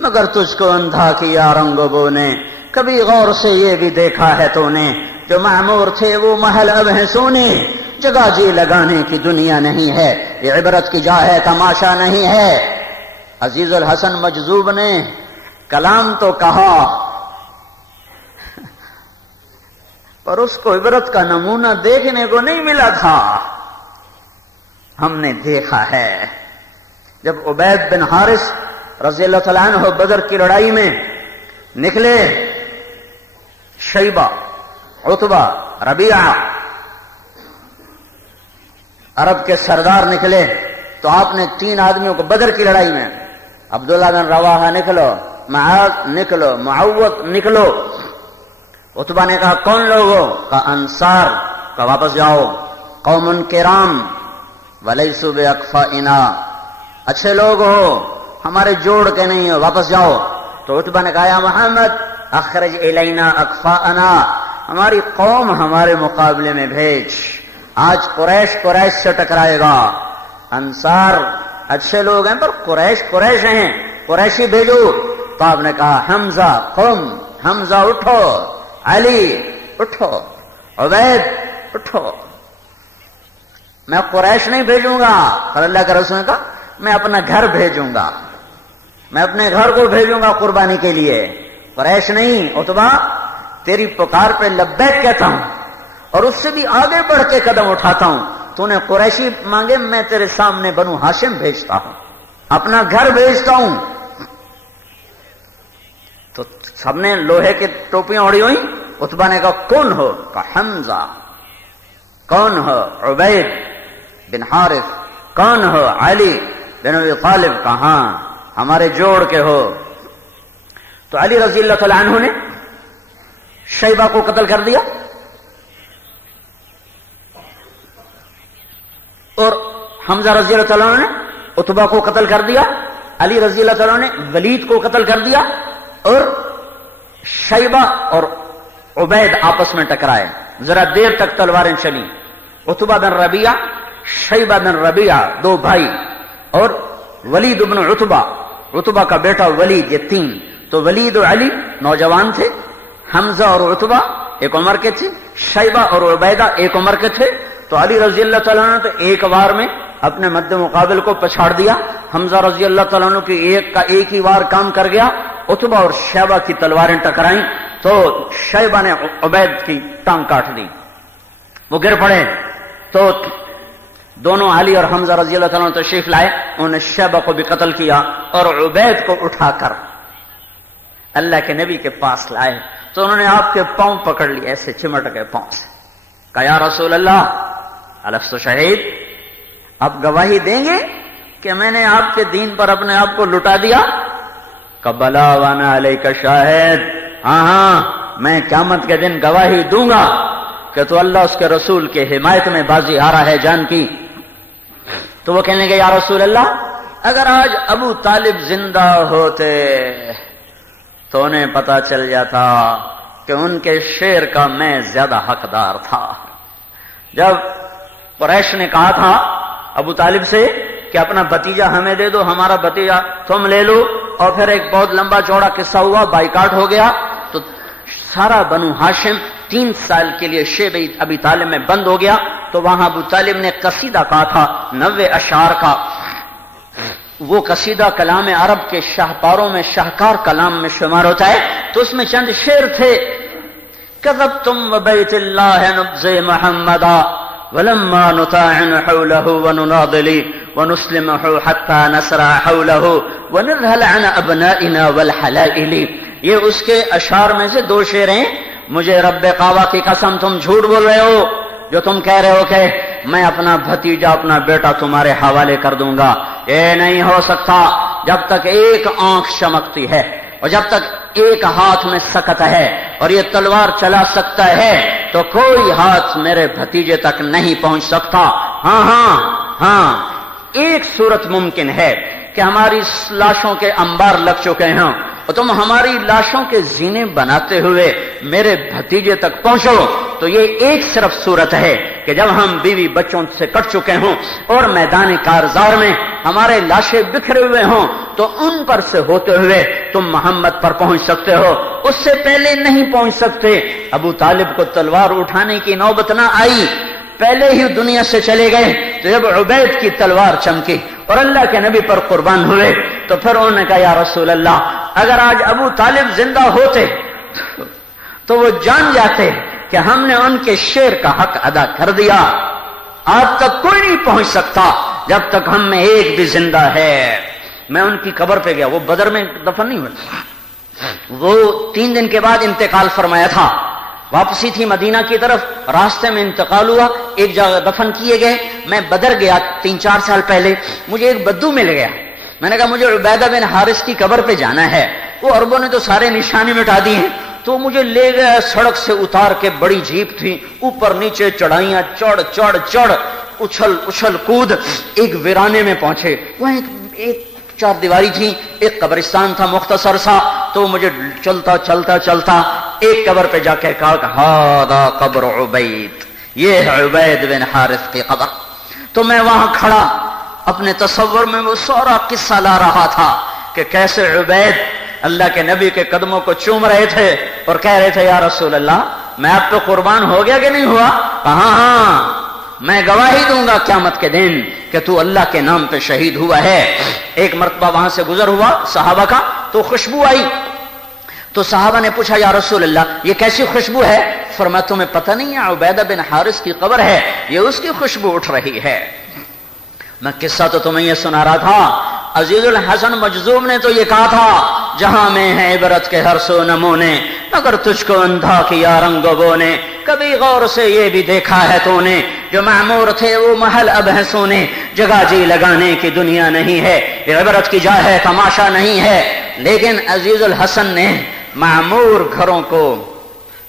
مگر تجھ کو اندھا کیا رنگ و بو نے. کبھی غور سے یہ بھی دیکھا ہے تو نے، جو معمور تھے وہ محل اب ہیں سونے. جگہ جی لگانے کی دنیا نہیں ہے، یہ عبرت کی جا ہے، تماشا نہیں ہے. عزیز الحسن مجذوب نے کلام تو کہا، پر اس کو عبرت کا نمونہ دیکھنے کو نہیں ملا تھا. ہم نے دیکھا ہے جب عبید بن حارث رضی اللہ تعالیٰ عنہ بدر کی لڑائی میں نکلے، شیبہ، عتبہ، ربیعہ عرب کے سردار نکلے، تو آپ نے 3 آدمیوں کو بدر کی لڑائی میں، عبداللہ بن رواحہ نکلو، معاذ نکلو، معوذ نکلو. عتبہ نے کہا کون لوگ ہو؟ کہا انصار. کہا واپس جاؤ. قوم کرام ولیسوا باکفائنا، اچھے لوگ ہو، ہمارے جوڑ کے نہیں ہو، واپس جاؤ. تو عتبہ نے کہا یا محمد اخرج الینا اکفاءنا، ہماری قوم ہمارے مقابلے میں بھیج. آج قریش سے ٹکرائے گا. انصار اچھے لوگ ہیں پر قریش ہیں، قریشی بھیجو. تو آپ نے کہا حمزہ قم، حمزہ اٹھو، علی اٹھو، عبید اٹھو. میں قریش نہیں بھیجوں گا، پر اللہ کے رسول نے کہا میں اپنا گھر بھیجوں گا، میں اپنے گھر کو بھیجوں گا قربانی کے لیے، قریش نہیں. عتبہ تیری پکار پہ لبیک کہتا ہوں اور اس سے بھی آگے بڑھ کے قدم اٹھاتا ہوں. تو نے قریشی مانگے، میں تیرے سامنے بنو ہاشم بھیجتا ہوں، اپنا گھر بھیجتا ہوں. تو سب نے لوہے کی ٹوپیاں اوڑی ہوئی. عتبہ نے کہا کون ہو؟ کہا حمزہ. کون ہو؟ عبید بن حارث. کون ہو؟ علی بن ابی طالب. کہاں ہمارے جوڑ کے ہو. تو علی رضی اللہ تعالی عنہ نے شیبہ کو قتل کر دیا اور حمزہ رضی اللہ تعالیٰ عنہ نے عتبہ کو قتل کر دیا. علی رضی اللہ تعالیٰ عنہ نے ولید کو قتل کر دیا اور شیبہ اور عبید آپس میں ٹکرائے. ذرا دیر تک تلواریں چلی. عتبہ بن ربیعہ، شیبہ بن ربیعہ 2 بھائی، اور ولید بن عتبہ کا بیٹا ولید، یہ 3. تو ولید اور علی نوجوان تھے، حمزہ اور عتبہ ایک عمر کے تھے، شیبہ اور عبیدہ ایک عمر کے تھے. تو علی رضی اللہ تعالیٰ عنہ تو ایک وار میں اپنے مد مقابل کو پچھاڑ دیا. حمزہ رضی اللہ تعالیٰ عنہ کی ایک ہی وار کام کر گیا. عتبہ اور شیبہ کی تلواریں ٹکرائیں تو شیبہ نے عبید کی ٹانگ کاٹ دی، وہ گر پڑے. تو دونوں علی اور حمزہ رضی اللہ تعالیٰ عنہ تشریف لائے، انہوں نے شیبہ کو بھی قتل کیا اور عبید کو اٹھا کر اللہ کے نبی کے پاس لائے. تو انہوں نے آپ کے پاؤں پکڑ لیے، ایسے چمٹ گئے پاؤں سے. کہا یا رسول اللہ الست شہید، آپ گواہی دیں گے کہ میں نے آپ کے دین پر اپنے آپ کو لٹا دیا؟ کہ بلا وانا علیک شاہد، ہاں میں قیامت کے دن گواہی دوں گا کہ تو اللہ اس کے رسول کے حمایت میں بازی آ رہا ہے جان کی. تو وہ کہنے لگے یا رسول اللہ اگر آج ابو طالب زندہ ہوتے تو انہیں پتا چل جاتا کہ ان کے شیر کا میں زیادہ حقدار تھا. جب قریش نے کہا تھا ابو طالب سے کہ اپنا بھتیجا ہمیں دے دو، ہمارا بھتیجا تم لے لو، اور پھر ایک بہت لمبا چوڑا قصہ ہوا، بائیکاٹ ہو گیا. تو سارا بنو ہاشم 3 سال کے لیے شیب ابی طالب میں بند ہو گیا. تو وہاں ابو طالب نے قصیدہ کہا تھا 90 اشعار کا. وہ قصیدہ کلام عرب کے شاہکاروں میں شاہکار کلام میں شمار ہوتا ہے. تو اس میں چند شعر تھے. کذبتم وبیت اللہ نبذ محمدا ولما نطاعن حوله ونناضل ونسلمه حتى نسرع حوله ونذهل عن ابنائنا والحلائل. یہ اس کے اشعار میں سے 2 شعر ہیں. مجھے رب کعبہ کی قسم تم جھوٹ بول رہے ہو جو تم کہہ رہے ہو کہ میں اپنا بھتیجا اپنا بیٹا تمہارے حوالے کر دوں گا. یہ نہیں ہو سکتا. جب تک ایک آنکھ چمکتی ہے اور جب تک ایک ہاتھ میں سکت ہے اور یہ تلوار چلا سکتا ہے تو کوئی ہاتھ میرے بھتیجے تک نہیں پہنچ سکتا. ہاں ایک صورت ممکن ہے کہ ہماری لاشوں کے انبار لگ چکے ہیں اور تم ہماری لاشوں کے زینے بناتے ہوئے میرے بھتیجے تک پہنچو. تو یہ ایک صرف صورت ہے کہ جب ہم بیوی بچوں سے کٹ چکے ہوں اور میدان کارزار میں ہمارے لاشیں بکھرے ہوئے ہوں تو ان پر سے ہوتے ہوئے تم محمد پر پہنچ سکتے ہو. اس سے پہلے نہیں پہنچ سکتے. ابو طالب کو تلوار اٹھانے کی نوبت نہ آئی، پہلے ہی دنیا سے چلے گئے. تو جب عبید کی تلوار چمکی اور اللہ کے نبی پر قربان ہوئے تو پھر انہوں نے کہا یا رسول اللہ، اگر آج ابو طالب زندہ ہوتے تو وہ جان جاتے کہ ہم نے ان کے شیر کا حق ادا کر دیا. آج تک کوئی نہیں پہنچ سکتا جب تک ہم میں ایک بھی زندہ ہے. میں ان کی قبر پہ گیا، وہ بدر میں دفن نہیں ہوئے، وہ 3 دن کے بعد انتقال فرمایا تھا. واپسی تھی مدینہ کی طرف، راستے میں انتقال ہوا، ایک جگہ دفن کیے گئے. میں بدر گیا 3-4 سال پہلے، مجھے ایک بدو مل گیا. میں نے کہا مجھے عبیدہ بن حارث کی قبر پہ جانا ہے. وہ عربوں نے تو سارے نشانے مٹا دی ہیں. تو مجھے لے گیا، سڑک سے اتار کے، بڑی جیپ تھی، اوپر نیچے چڑھائیاں، چڑھ اچھل کود، ایک ویرانے میں پہنچے. وہاں ایک 4 دیواری تھی، ایک قبرستان تھا مختصر سا. تو مجھے چلتا ایک قبر پہ جا کے کہا کہ ہذا قبر عبید، یہ ہے عبید بن حارث کی قبر. تو میں وہاں کھڑا اپنے تصور میں وہ سارا قصہ لا رہا تھا کہ کیسے عبید اللہ کے نبی کے قدموں کو چوم رہے تھے اور کہہ رہے تھے یا رسول اللہ میں آپ پہ قربان ہو گیا کہ نہیں ہوا؟ ہاں میں گواہی دوں گا قیامت کے دن کہ تو اللہ کے نام پہ شہید ہوا ہے. ایک مرتبہ وہاں سے گزر ہوا صحابہ کا تو خوشبو آئی. تو صحابہ نے پوچھا یا رسول اللہ یہ کیسی خوشبو ہے؟ فرمایا تمہیں پتہ نہیں ہے عبیدہ بن حارث کی قبر ہے، یہ اس کی خوشبو اٹھ رہی ہے. میں قصہ تو تمہیں یہ سنا رہا تھا. عزیز الحسن مجذوم نے تو یہ کہا تھا جہاں میں ہے عبرت کے ہر سو نمونے، اگر تجھ کو اندھا کیا رنگ بو نے، کبھی غور سے یہ بھی دیکھا ہے تو نے، جو معمور تھے وہ محل اب ہے سونے، جگہ جی لگانے کی دنیا نہیں ہے، عبرت کی جا ہے تماشا نہیں ہے. لیکن عزیز الحسن نے معمور گھروں کو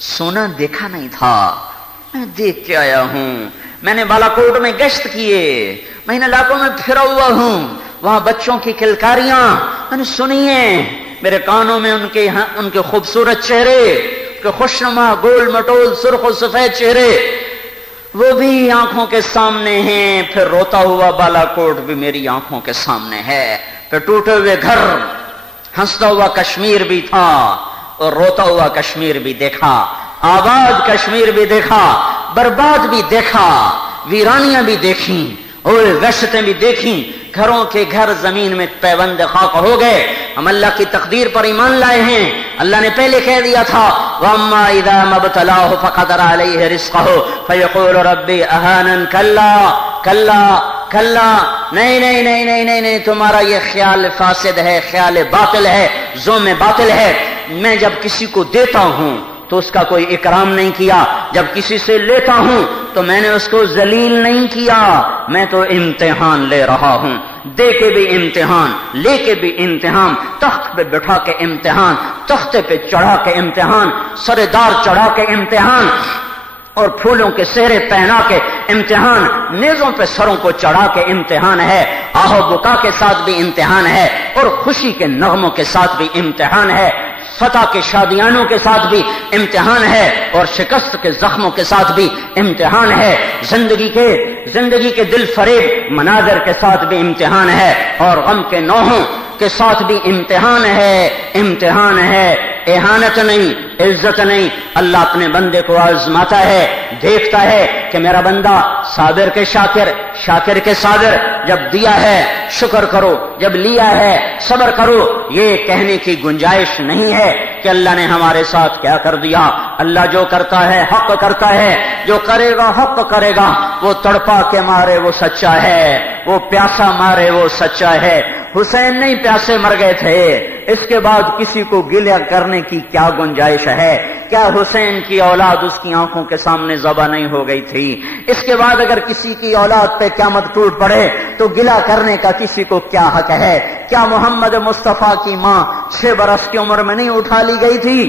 سونا دیکھا نہیں تھا. میں دیکھ کے آیا ہوں، میں نے بالا کوٹ میں گشت کیے، میں ان علاقوں میں پھرا ہوا ہوں، وہاں بچوں کی کلکاریاں میں نے سنی ہیں، میرے کانوں میں ان کے خوبصورت چہرے، کہ خوشنما گول مٹول سرخ و سفید چہرے وہ بھی آنکھوں کے سامنے ہیں. پھر روتا ہوا بالا کوٹ بھی میری آنکھوں کے سامنے ہے. پھر ٹوٹے ہوئے گھر، ہنستا ہوا کشمیر بھی تھا اور روتا ہوا کشمیر بھی دیکھا، آباد کشمیر بھی دیکھا، برباد بھی دیکھا، ویرانیاں بھی دیکھیں اور وحشتیں بھی دیکھیں. گھروں کے گھر زمین میں پیوند خاک ہو گئے. ہم اللہ کی تقدیر پر ایمان لائے ہیں. اللہ نے پہلے کہہ دیا تھا وَأَمَّا إِذَا مَا ابْتَلَاهُ فَقَدَرَ عَلَيْهِ رِزْقَهُ فَيَقُولُ رَبِّي أَهَانَنِ کلا نہیں، تمہارا یہ خیال فاسد ہے، خیال باطل ہے، ذوم باطل ہے. میں جب کسی کو دیتا ہوں تو اس کا کوئی اکرام نہیں کیا، جب کسی سے لیتا ہوں تو میں نے اس کو ذلیل نہیں کیا. میں تو امتحان لے رہا ہوں، دے کے بھی امتحان، لے کے بھی امتحان، تخت پہ بٹھا کے امتحان، تختے پہ چڑھا کے امتحان، سردار چڑھا کے امتحان، اور پھولوں کے سہرے پہنا کے امتحان، نیزوں پہ سروں کو چڑھا کے امتحان ہے، آہو بکا کے ساتھ بھی امتحان ہے اور خوشی کے نغموں کے ساتھ بھی امتحان ہے، فتح کے شادیانوں کے ساتھ بھی امتحان ہے اور شکست کے زخموں کے ساتھ بھی امتحان ہے. زندگی کے دل فریب مناظر کے ساتھ بھی امتحان ہے اور غم کے نوحوں کے ساتھ بھی امتحان ہے. اہانت نہیں، عزت نہیں. اللہ اپنے بندے کو آزماتا ہے، دیکھتا ہے کہ میرا بندہ صابر کے شاکر، شاکر کے صابر. جب دیا ہے شکر کرو، جب لیا ہے صبر کرو. یہ کہنے کی گنجائش نہیں ہے کہ اللہ نے ہمارے ساتھ کیا کر دیا. اللہ جو کرتا ہے حق کرتا ہے، جو کرے گا حق کرے گا. وہ تڑپا کے مارے وہ سچا ہے، وہ پیاسا مارے وہ سچا ہے. حسین نہیں پیاسے مر گئے تھے، اس کے بعد کسی کو گلہ کرنے کی کیا گنجائش ہے؟ کیا حسین کی اولاد اس کی آنکھوں کے سامنے ذبح نہیں ہو گئی تھی؟ اس کے بعد اگر کسی کی اولاد پہ قیامت ٹوٹ پڑے تو گلہ کرنے کا کسی کو کیا حق ہے؟ کیا محمد مصطفیٰ کی ماں 6 برس کی عمر میں نہیں اٹھا لی گئی تھی؟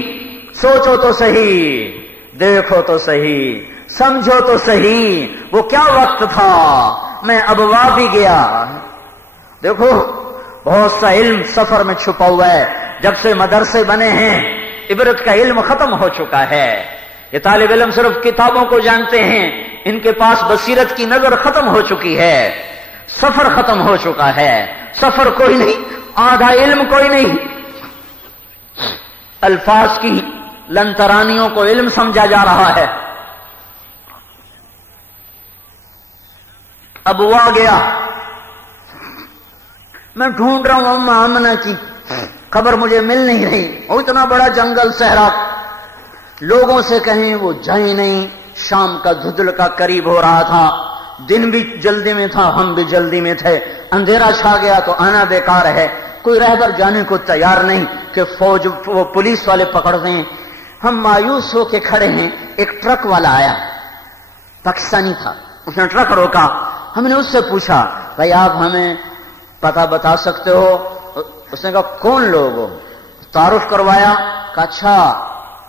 سوچو تو صحیح، دیکھو تو صحیح، سمجھو تو صحیح، وہ کیا وقت تھا۔ میں ابوا بھی گیا، دیکھو بہت سا علم سفر میں چھپا ہوا ہے، جب سے مدرسے بنے ہیں عبرت کا علم ختم ہو چکا ہے۔ یہ طالب علم صرف کتابوں کو جانتے ہیں، ان کے پاس بصیرت کی نظر ختم ہو چکی ہے، سفر ختم ہو چکا ہے، سفر کوئی نہیں، آدھا علم کوئی نہیں، الفاظ کی لنترانیوں کو علم سمجھا جا رہا ہے۔ اب وہ آ گیا، میں ڈھونڈ رہا ہوں اماں آمنہ کی خبر، مجھے مل نہیں رہی، وہ اتنا بڑا جنگل صحرا، لوگوں سے کہیں وہ جائیں نہیں، شام کا دھندل کا قریب ہو رہا تھا، دن بھی جلدی میں تھا، ہم بھی جلدی میں تھے، اندھیرا چھا گیا تو آنا بیکار ہے، کوئی رہبر جانے کو تیار نہیں کہ فوج وہ پولیس والے پکڑ دیں۔ ہم مایوس ہو کے کھڑے ہیں، ایک ٹرک والا آیا، پاکستانی تھا، اس نے ٹرک روکا، ہم نے اس سے پوچھا بھائی آپ ہمیں پتہ بتا سکتے ہو؟ اس نے کہا کون لوگ ہو؟ تعارف کروایا، کہا اچھا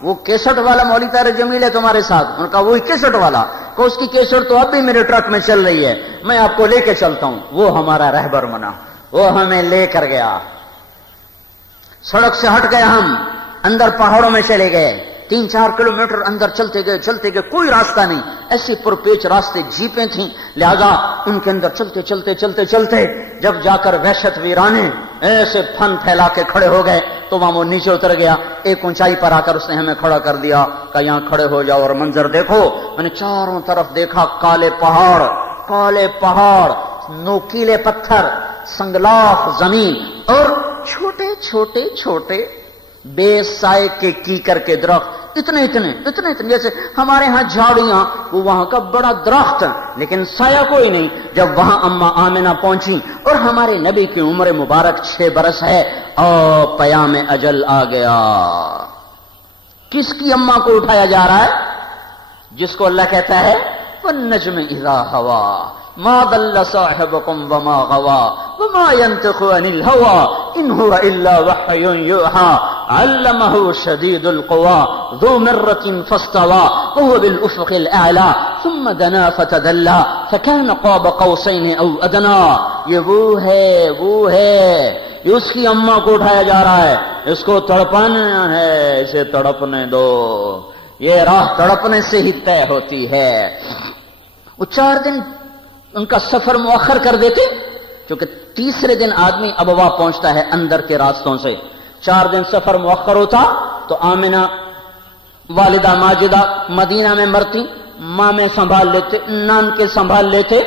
وہ کیسٹ والا مولوی طاہر جمیل ہے تمہارے ساتھ؟ انہوں نے کہا وہی کیسٹ والا، کہ اس کی کیسٹ تو اب بھی میرے ٹرک میں چل رہی ہے، میں آپ کو لے کے چلتا ہوں۔ وہ ہمارا رہبر بنا، وہ ہمیں لے کر گیا، سڑک سے ہٹ گئے، ہم اندر پہاڑوں میں چلے گئے، 3-4 کلومیٹر اندر چلتے گئے، کوئی راستہ نہیں، ایسی پرپیچ راستے، جیپیں تھیں، لہذا ان کے اندر چلتے جب جا کر وحشت ویرانے ایسے پھن پھیلا کے کھڑے ہو گئے تو وہاں وہ نیچے اتر گیا، ایک اونچائی پر آ کر اس نے ہمیں کھڑا کر دیا، کہ یہاں کھڑے ہو جاؤ اور منظر دیکھو۔ میں نے چاروں طرف دیکھا، کالے پہاڑ، نوکیلے پتھر، سنگلاخ زمین، اور چھوٹے بے سائے کے کیکر کے درخت، اتنے جیسے ہمارے ہاں جھاڑیاں، وہ وہاں کا بڑا درخت، لیکن سایہ کوئی نہیں۔ جب وہاں اماں آمنہ پہنچی اور ہمارے نبی کی عمر مبارک 6 برس ہے، اور پیام اجل آ گیا۔ کس کی اماں کو اٹھایا جا رہا ہے؟ جس کو اللہ کہتا ہے والنجم اذا ہوا ما ضل صاحبكم وما غوا وما ينطق عن الهوى ان هو الا وحي يوحى علمه شديد القوى ذو مرة فاستوى وهو بالافق الاعلى ثم دنا فتدلى فكان قاب قوسين او ادنى۔ یہ وہ ہے یہ اس کی اماں کو اٹھایا جا رہا ہے، اس کو تڑپانا ہے، اسے تڑپنے دو، یہ راہ تڑپنے سے ہی طے ہوتی ہے۔ وہ 4 دن ان کا سفر مؤخر کر دیتے، کیونکہ تیسرے دن آدمی ابوا پہنچتا ہے اندر کے راستوں سے، 4 دن سفر مؤخر ہوتا تو آمنہ والدہ ماجدہ مدینہ میں مرتی، ماں میں سنبھال لیتے، نان کے سنبھال لیتے،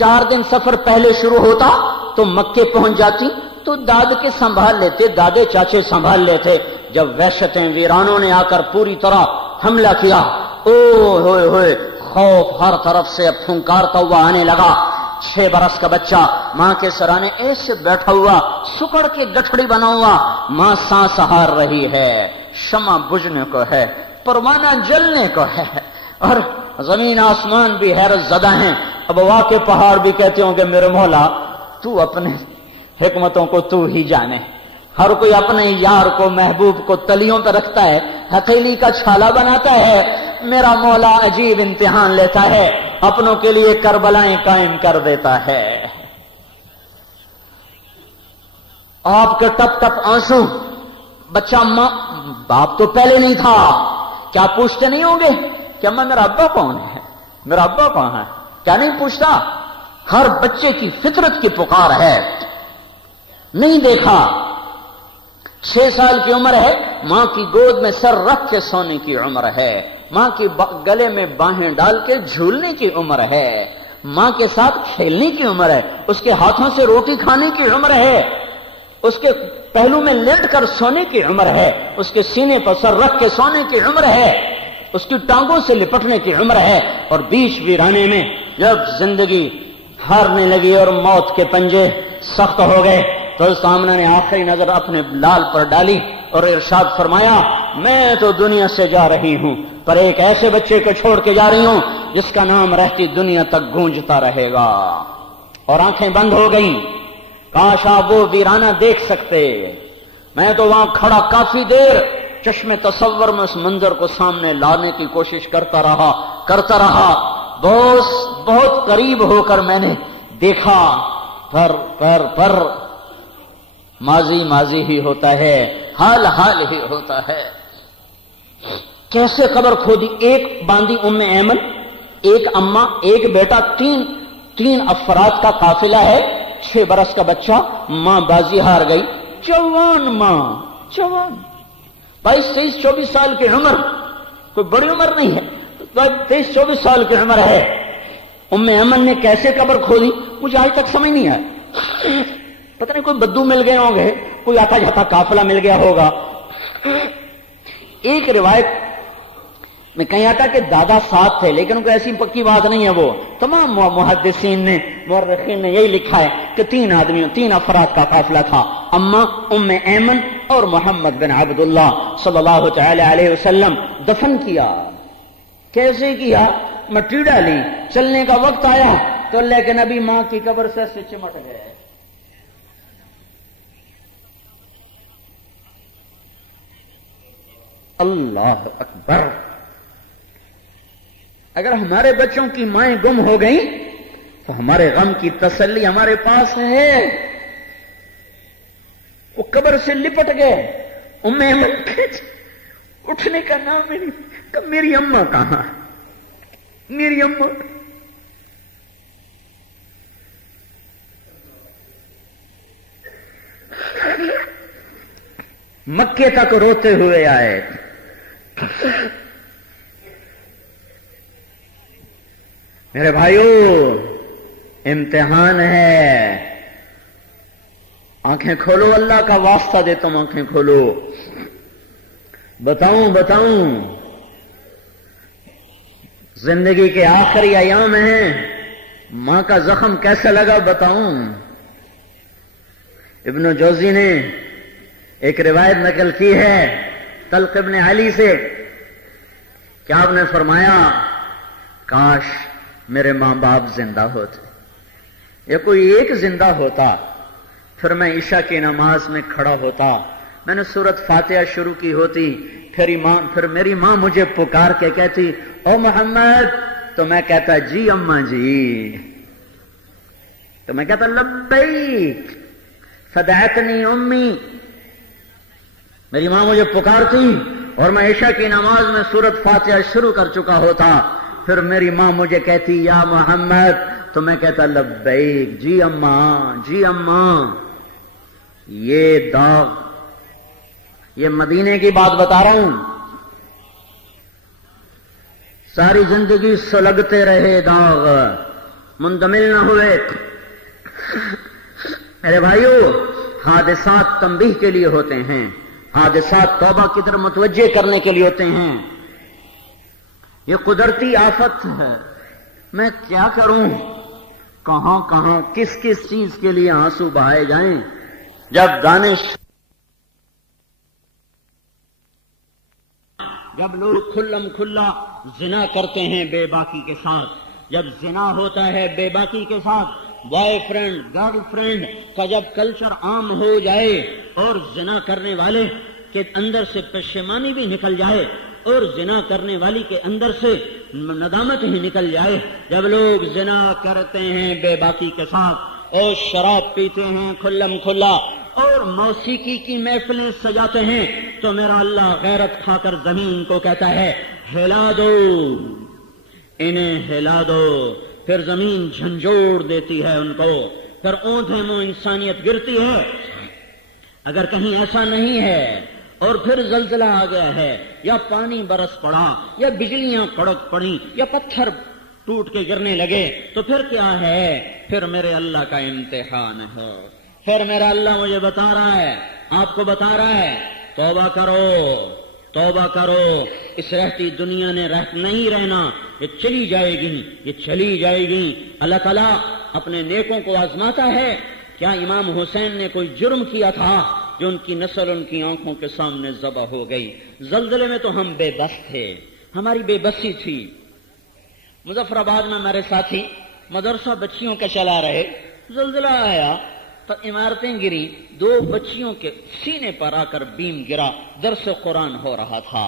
4 دن سفر پہلے شروع ہوتا تو مکے پہنچ جاتی تو داد کے سنبھال لیتے، دادے چاچے سنبھال لیتے۔ جب وحشتیں ویرانوں نے آ کر پوری طرح حملہ کیا، ہوئے خوف ہر طرف سے اب پھنکارتا ہوا آنے لگا۔ 6 برس کا بچہ ماں کے سرانے ایسے بیٹھا ہوا، سکڑ کے گٹھڑی بنا ہوا، ماں سانس ہار رہی ہے، شمع بجھنے کو ہے، پروانہ جلنے کو ہے، اور زمین آسمان بھی حیرت زدہ ہیں۔ اب واقع پہاڑ بھی کہتے ہوں کہ میرے مولا تو اپنے حکمتوں کو تو ہی جانے، ہر کوئی اپنے یار کو محبوب کو تلیوں پہ رکھتا ہے، ہتھیلی کا چھالا بناتا ہے، میرا مولا عجیب امتحان لیتا ہے، اپنوں کے لیے کربلائیں قائم کر دیتا ہے۔ آپ کے ٹپ ٹپ آنسو، بچہ ماں باپ تو پہلے نہیں تھا، کیا پوچھتے نہیں ہوں گے کہ اماں میرا ابا کون ہے، میرا ابا کون ہے؟ کیا نہیں پوچھتا؟ ہر بچے کی فطرت کی پکار ہے۔ نہیں دیکھا 6 سال کی عمر ہے، ماں کی گود میں سر رکھ کے سونے کی عمر ہے، ماں کی گلے میں باہیں ڈال کے جھولنے کی عمر ہے، ماں کے ساتھ کھیلنے کی عمر ہے، اس کے ہاتھوں سے روٹی کھانے کی عمر ہے، اس کے پہلو میں لیٹ کر سونے کی عمر ہے، اس کے سینے پر سر رکھ کے سونے کی عمر ہے، اس کی ٹانگوں سے لپٹنے کی عمر ہے۔ اور بیچ ویرانے میں جب زندگی ہارنے لگی اور موت کے پنجے سخت ہو گئے، تو سامنے نے آخری نظر اپنے لال پر ڈالی اور ارشاد فرمایا میں تو دنیا سے جا رہی ہوں پر ایک ایسے بچے کو چھوڑ کے جا رہی ہوں جس کا نام رہتی دنیا تک گونجتا رہے گا. اور آنکھیں بند ہو گئیں. کاش آپ وہ ویرانہ دیکھ سکتے. میں تو وہاں کھڑا کافی دیر چشم تصور میں اس منظر کو سامنے لانے کی کوشش کرتا رہا. بہت قریب ہو کر میں نے دیکھا پر ماضی ہی ہوتا ہے، حال ہی ہوتا ہے. کیسے قبر کھودی؟ ایک باندھی ایمن، ایک اماں، ایک بیٹا، تین افراد کا قافلہ ہے. 6 برس کا بچہ، ماں بازی ہار گئی. جوان ماں، جوان 22 24 سال کی عمر، کوئی بڑی عمر نہیں ہے، 23 24 سال کی عمر ہے. ایمن نے کیسے قبر کھودی مجھے آج تک سمجھ نہیں آیا. پتہ نہیں کوئی بدو مل گئے ہوں گے، کوئی آتا جاتا قافلہ مل گیا ہوگا. ایک روایت میں کہیں آتا کہ دادا ساتھ تھے، لیکن ان کو ایسی پکی بات نہیں ہے. وہ تمام محدثین نے، مورخین نے یہی لکھا ہے کہ 3 افراد کا قافلہ تھا. اماں ایمن اور محمد بن عبداللہ صلی اللہ تعالی علیہ وسلم. دفن کیا کیسے کیا؟ مٹی ڈالی. چلنے کا وقت آیا تو اللہ کے نبی ماں کی قبر سے چمٹ گئے. اللہ اکبر. اگر ہمارے بچوں کی مائیں گم ہو گئیں تو ہمارے غم کی تسلی ہمارے پاس ہے. وہ قبر سے لپٹ گئے. ایمن اٹھنے کا نام ہی نہیں. کب میری اماں کہاں؟ میری اماں مکے تک روتے ہوئے آئے. میرے بھائیو امتحان ہے. آنکھیں کھولو، اللہ کا واسطہ دیتا ہوں آنکھیں کھولو. بتاؤں زندگی کے آخری ایام ہیں، ماں کا زخم کیسا لگا بتاؤں. ابن جوزی نے ایک روایت نقل کی ہے طلق ابن علی سے کہ آپ نے فرمایا کاش میرے ماں باپ زندہ ہوتے، یا کوئی ایک زندہ ہوتا، پھر میں عشاء کی نماز میں کھڑا ہوتا، میں نے سورت فاتحہ شروع کی ہوتی، پھر میری ماں مجھے پکار کے کہتی او محمد، تو میں کہتا جی اماں جی، تو میں کہتا لبیک فدعتنی امی. میری ماں مجھے پکارتی اور میں عشاء کی نماز میں سورت فاتحہ شروع کر چکا ہوتا، پھر میری ماں مجھے کہتی یا محمد، تو میں کہتا لبیک جی اماں جی اماں. یہ داغ، یہ مدینے کی بات بتا رہا ہوں. ساری زندگی سلگتے رہے داغ، مندمل نہ ہوئے. میرے بھائیو حادثات تنبیہ کے لیے ہوتے ہیں، حادثات توبہ کی طرف متوجہ کرنے کے لیے ہوتے ہیں. یہ قدرتی آفت ہے. میں کیا کروں؟ کہاں کس چیز کے لیے آنسو بہائے جائیں؟ جب جب لوگ کھلا زنا کرتے ہیں بے باکی کے ساتھ، جب زنا ہوتا ہے بے باکی کے ساتھ، بوائے فرینڈ گرل فرینڈ کا جب کلچر عام ہو جائے اور زنا کرنے والے کے اندر سے پشیمانی بھی نکل جائے اور زنا کرنے والی کے اندر سے ندامت ہی نکل جائے، جب لوگ زنا کرتے ہیں بے باکی کے ساتھ اور شراب پیتے ہیں کھلا اور موسیقی کی محفلیں سجاتے ہیں، تو میرا اللہ غیرت کھا کر زمین کو کہتا ہے ہلا دو انہیں، ہلا دو. پھر زمین جھنجھوڑ دیتی ہے ان کو، پھر اونٹیں منہ انسانیت گرتی ہے. اگر کہیں ایسا نہیں ہے اور پھر زلزلہ آ گیا ہے، یا پانی برس پڑا، یا بجلیاں کڑک پڑی، یا پتھر ٹوٹ کے گرنے لگے، تو پھر کیا ہے؟ پھر میرے اللہ کا امتحان ہے. پھر میرا اللہ مجھے بتا رہا ہے، آپ کو بتا رہا ہے توبہ کرو. اس رہتی دنیا نے نہیں رہنا، یہ چلی جائے گی. اللہ تعالیٰ اپنے نیکوں کو آزماتا ہے کیا امام حسین نے کوئی جرم کیا تھا جو ان کی نسل ان کی آنکھوں کے سامنے ذبح ہو گئی؟ زلزلے میں تو ہم بے بس تھے، ہماری بے بسی تھی۔ مظفر آباد میں ہمارے ساتھی مدرسہ بچیوں کا چلا رہے، زلزلہ آیا تو عمارتیں گری، 2 بچیوں کے سینے پر آ کر بیم گرا۔ درس قرآن ہو رہا تھا،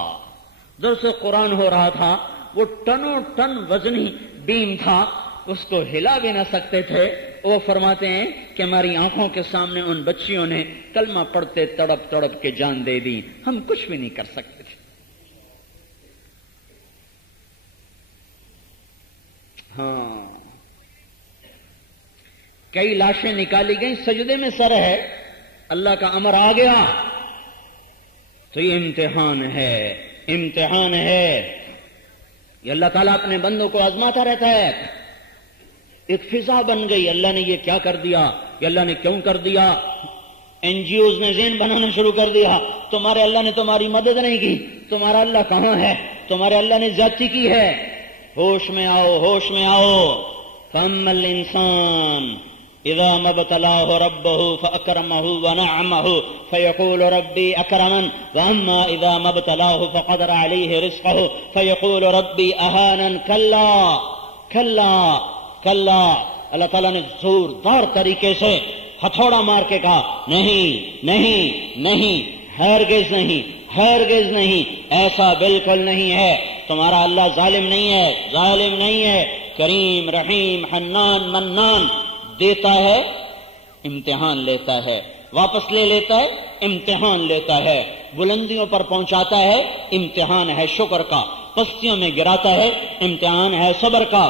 درس قرآن ہو رہا تھا، وہ ٹنوں ٹن وزنی بیم تھا، اس کو ہلا بھی نہ سکتے تھے۔ وہ فرماتے ہیں کہ ہماری آنکھوں کے سامنے ان بچیوں نے کلمہ پڑھتے تڑپ تڑپ کے جان دے دی، ہم کچھ بھی نہیں کر سکتے تھے۔ ہاں، کئی لاشیں نکالی گئیں، سجدے میں سر ہے، اللہ کا امر آ گیا تو یہ امتحان ہے، امتحان ہے۔ یہ اللہ تعالیٰ اپنے بندوں کو آزماتا رہتا ہے۔ ایک فضا بن گئی، اللہ نے یہ کیا کر دیا، یہ اللہ نے کیوں کر دیا؟ NGOs نے ذہن بنانا شروع کر دیا، تمہارے اللہ نے تمہاری مدد نہیں کی، تمہارا اللہ کہاں ہے، تمہارے اللہ نے زیادتی کی ہے۔ ہوش میں آؤ، ہوش میں آؤ۔ فَأَمَّا الْإِنسَانُ إِذَا مَا ابْتَلَاهُ رَبُّهُ فَأَكْرَمَهُ وَنَعَّمَهُ فَيَقُولُ رَبِّي أَكْرَمَنِ وَأَمَّا إِذَا مَا ابْتَلَاهُ فَقَدَرَ عَلَيْهِ رِزْقَهُ فَيَقُولُ رَبِّي أَهَانَنِ كَلَّا كَلَّا کلا۔ اللہ تعالیٰ نے زوردار طریقے سے ہتھوڑا مار کے کہا نہیں نہیں نہیں، ہرگز نہیں، ہرگز نہیں، ایسا بالکل نہیں ہے، تمہارا اللہ ظالم نہیں ہے، ظالم نہیں ہے، کریم رحیم حنان منان، دیتا ہے امتحان لیتا ہے، واپس لے لیتا ہے امتحان لیتا ہے، بلندیوں پر پہنچاتا ہے امتحان ہے شکر کا، پستیوں میں گراتا ہے امتحان ہے صبر کا۔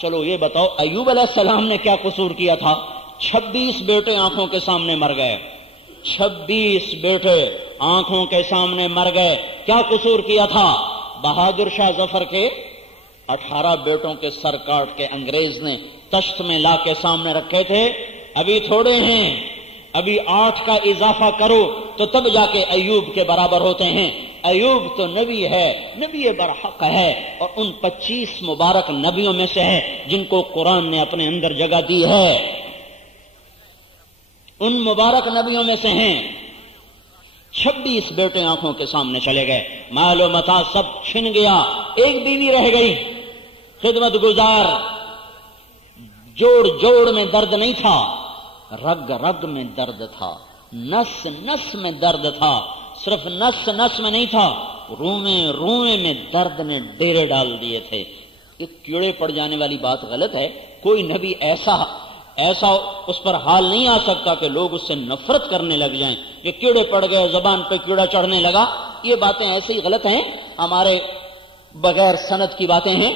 چلو یہ بتاؤ ایوب علیہ السلام نے کیا قصور کیا تھا؟ 26 بیٹے آنکھوں کے سامنے مر گئے، 26 بیٹے آنکھوں کے سامنے مر گئے، کیا قصور کیا تھا؟ بہادر شاہ ظفر کے 18 بیٹوں کے سر کاٹ کے انگریز نے تشت میں لا کے سامنے رکھے تھے، ابھی تھوڑے ہیں، ابھی 8 کا اضافہ کرو تو تب جا کے ایوب کے برابر ہوتے ہیں۔ ایوب تو نبی ہے، نبی برحق ہے، اور ان 25 مبارک نبیوں میں سے ہے جن کو قرآن نے اپنے اندر جگہ دی ہے، ان مبارک نبیوں میں سے ہیں۔ 26 بیٹے آنکھوں کے سامنے چلے گئے، مال و متاع سب چھن گیا، ایک بیوی رہ گئی خدمت گزار، جوڑ جوڑ میں درد نہیں تھا، رگ رگ میں درد تھا، نس نس میں درد تھا، صرف نس نس میں نہیں تھا، روئیں روئیں میں درد نے ڈیرے ڈال دیے تھے۔ یہ کیڑے پڑ جانے والی بات غلط ہے، کوئی نبی ایسا اس پر حال نہیں آ سکتا کہ لوگ اس سے نفرت کرنے لگ جائیں، یہ کیڑے پڑ گئے، زبان پہ کیڑا چڑھنے لگا، یہ باتیں ایسے ہی غلط ہیں، ہمارے بغیر سند کی باتیں ہیں۔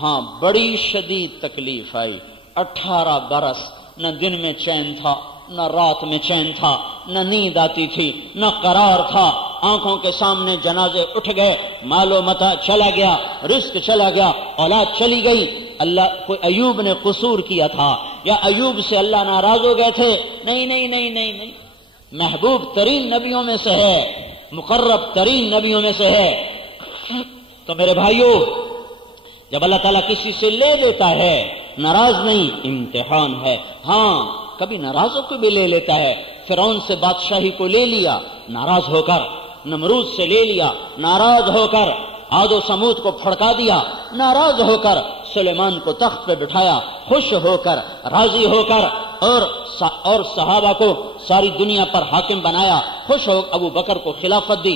ہاں، بڑی شدید تکلیف آئی، 18 برس نہ دن میں چین تھا، نہ رات میں چین تھا، نہ نیند آتی تھی، نہ قرار تھا، آنکھوں کے سامنے جنازے اٹھ گئے، مال و متاع چلا گیا، رزق چلا گیا، اولاد چلی گئی۔ اللہ کوئی ایوب نے قصور کیا تھا یا ایوب سے اللہ ناراض ہو گئے تھے؟ نہیں نہیں نہیں نہیں نہیں، محبوب ترین نبیوں میں سے ہے، مقرب ترین نبیوں میں سے ہے۔ تو میرے بھائیوں، جب اللہ تعالیٰ کسی سے لے لیتا ہے، ناراض نہیں، امتحان ہے۔ ہاں، کبھی ناراض ہو کے بھی لے لیتا ہے، فرعون سے بادشاہی کو لے لیا ناراض ہو کر، نمرود سے لے لیا ناراض ہو کر، عاد و سمود کو پھڑکا دیا ناراض ہو کر، سلیمان کو تخت پہ بٹھایا خوش ہو کر، راضی ہو کر، اور صحابہ کو ساری دنیا پر حاکم بنایا خوش ہو، ابو بکر کو خلافت دی،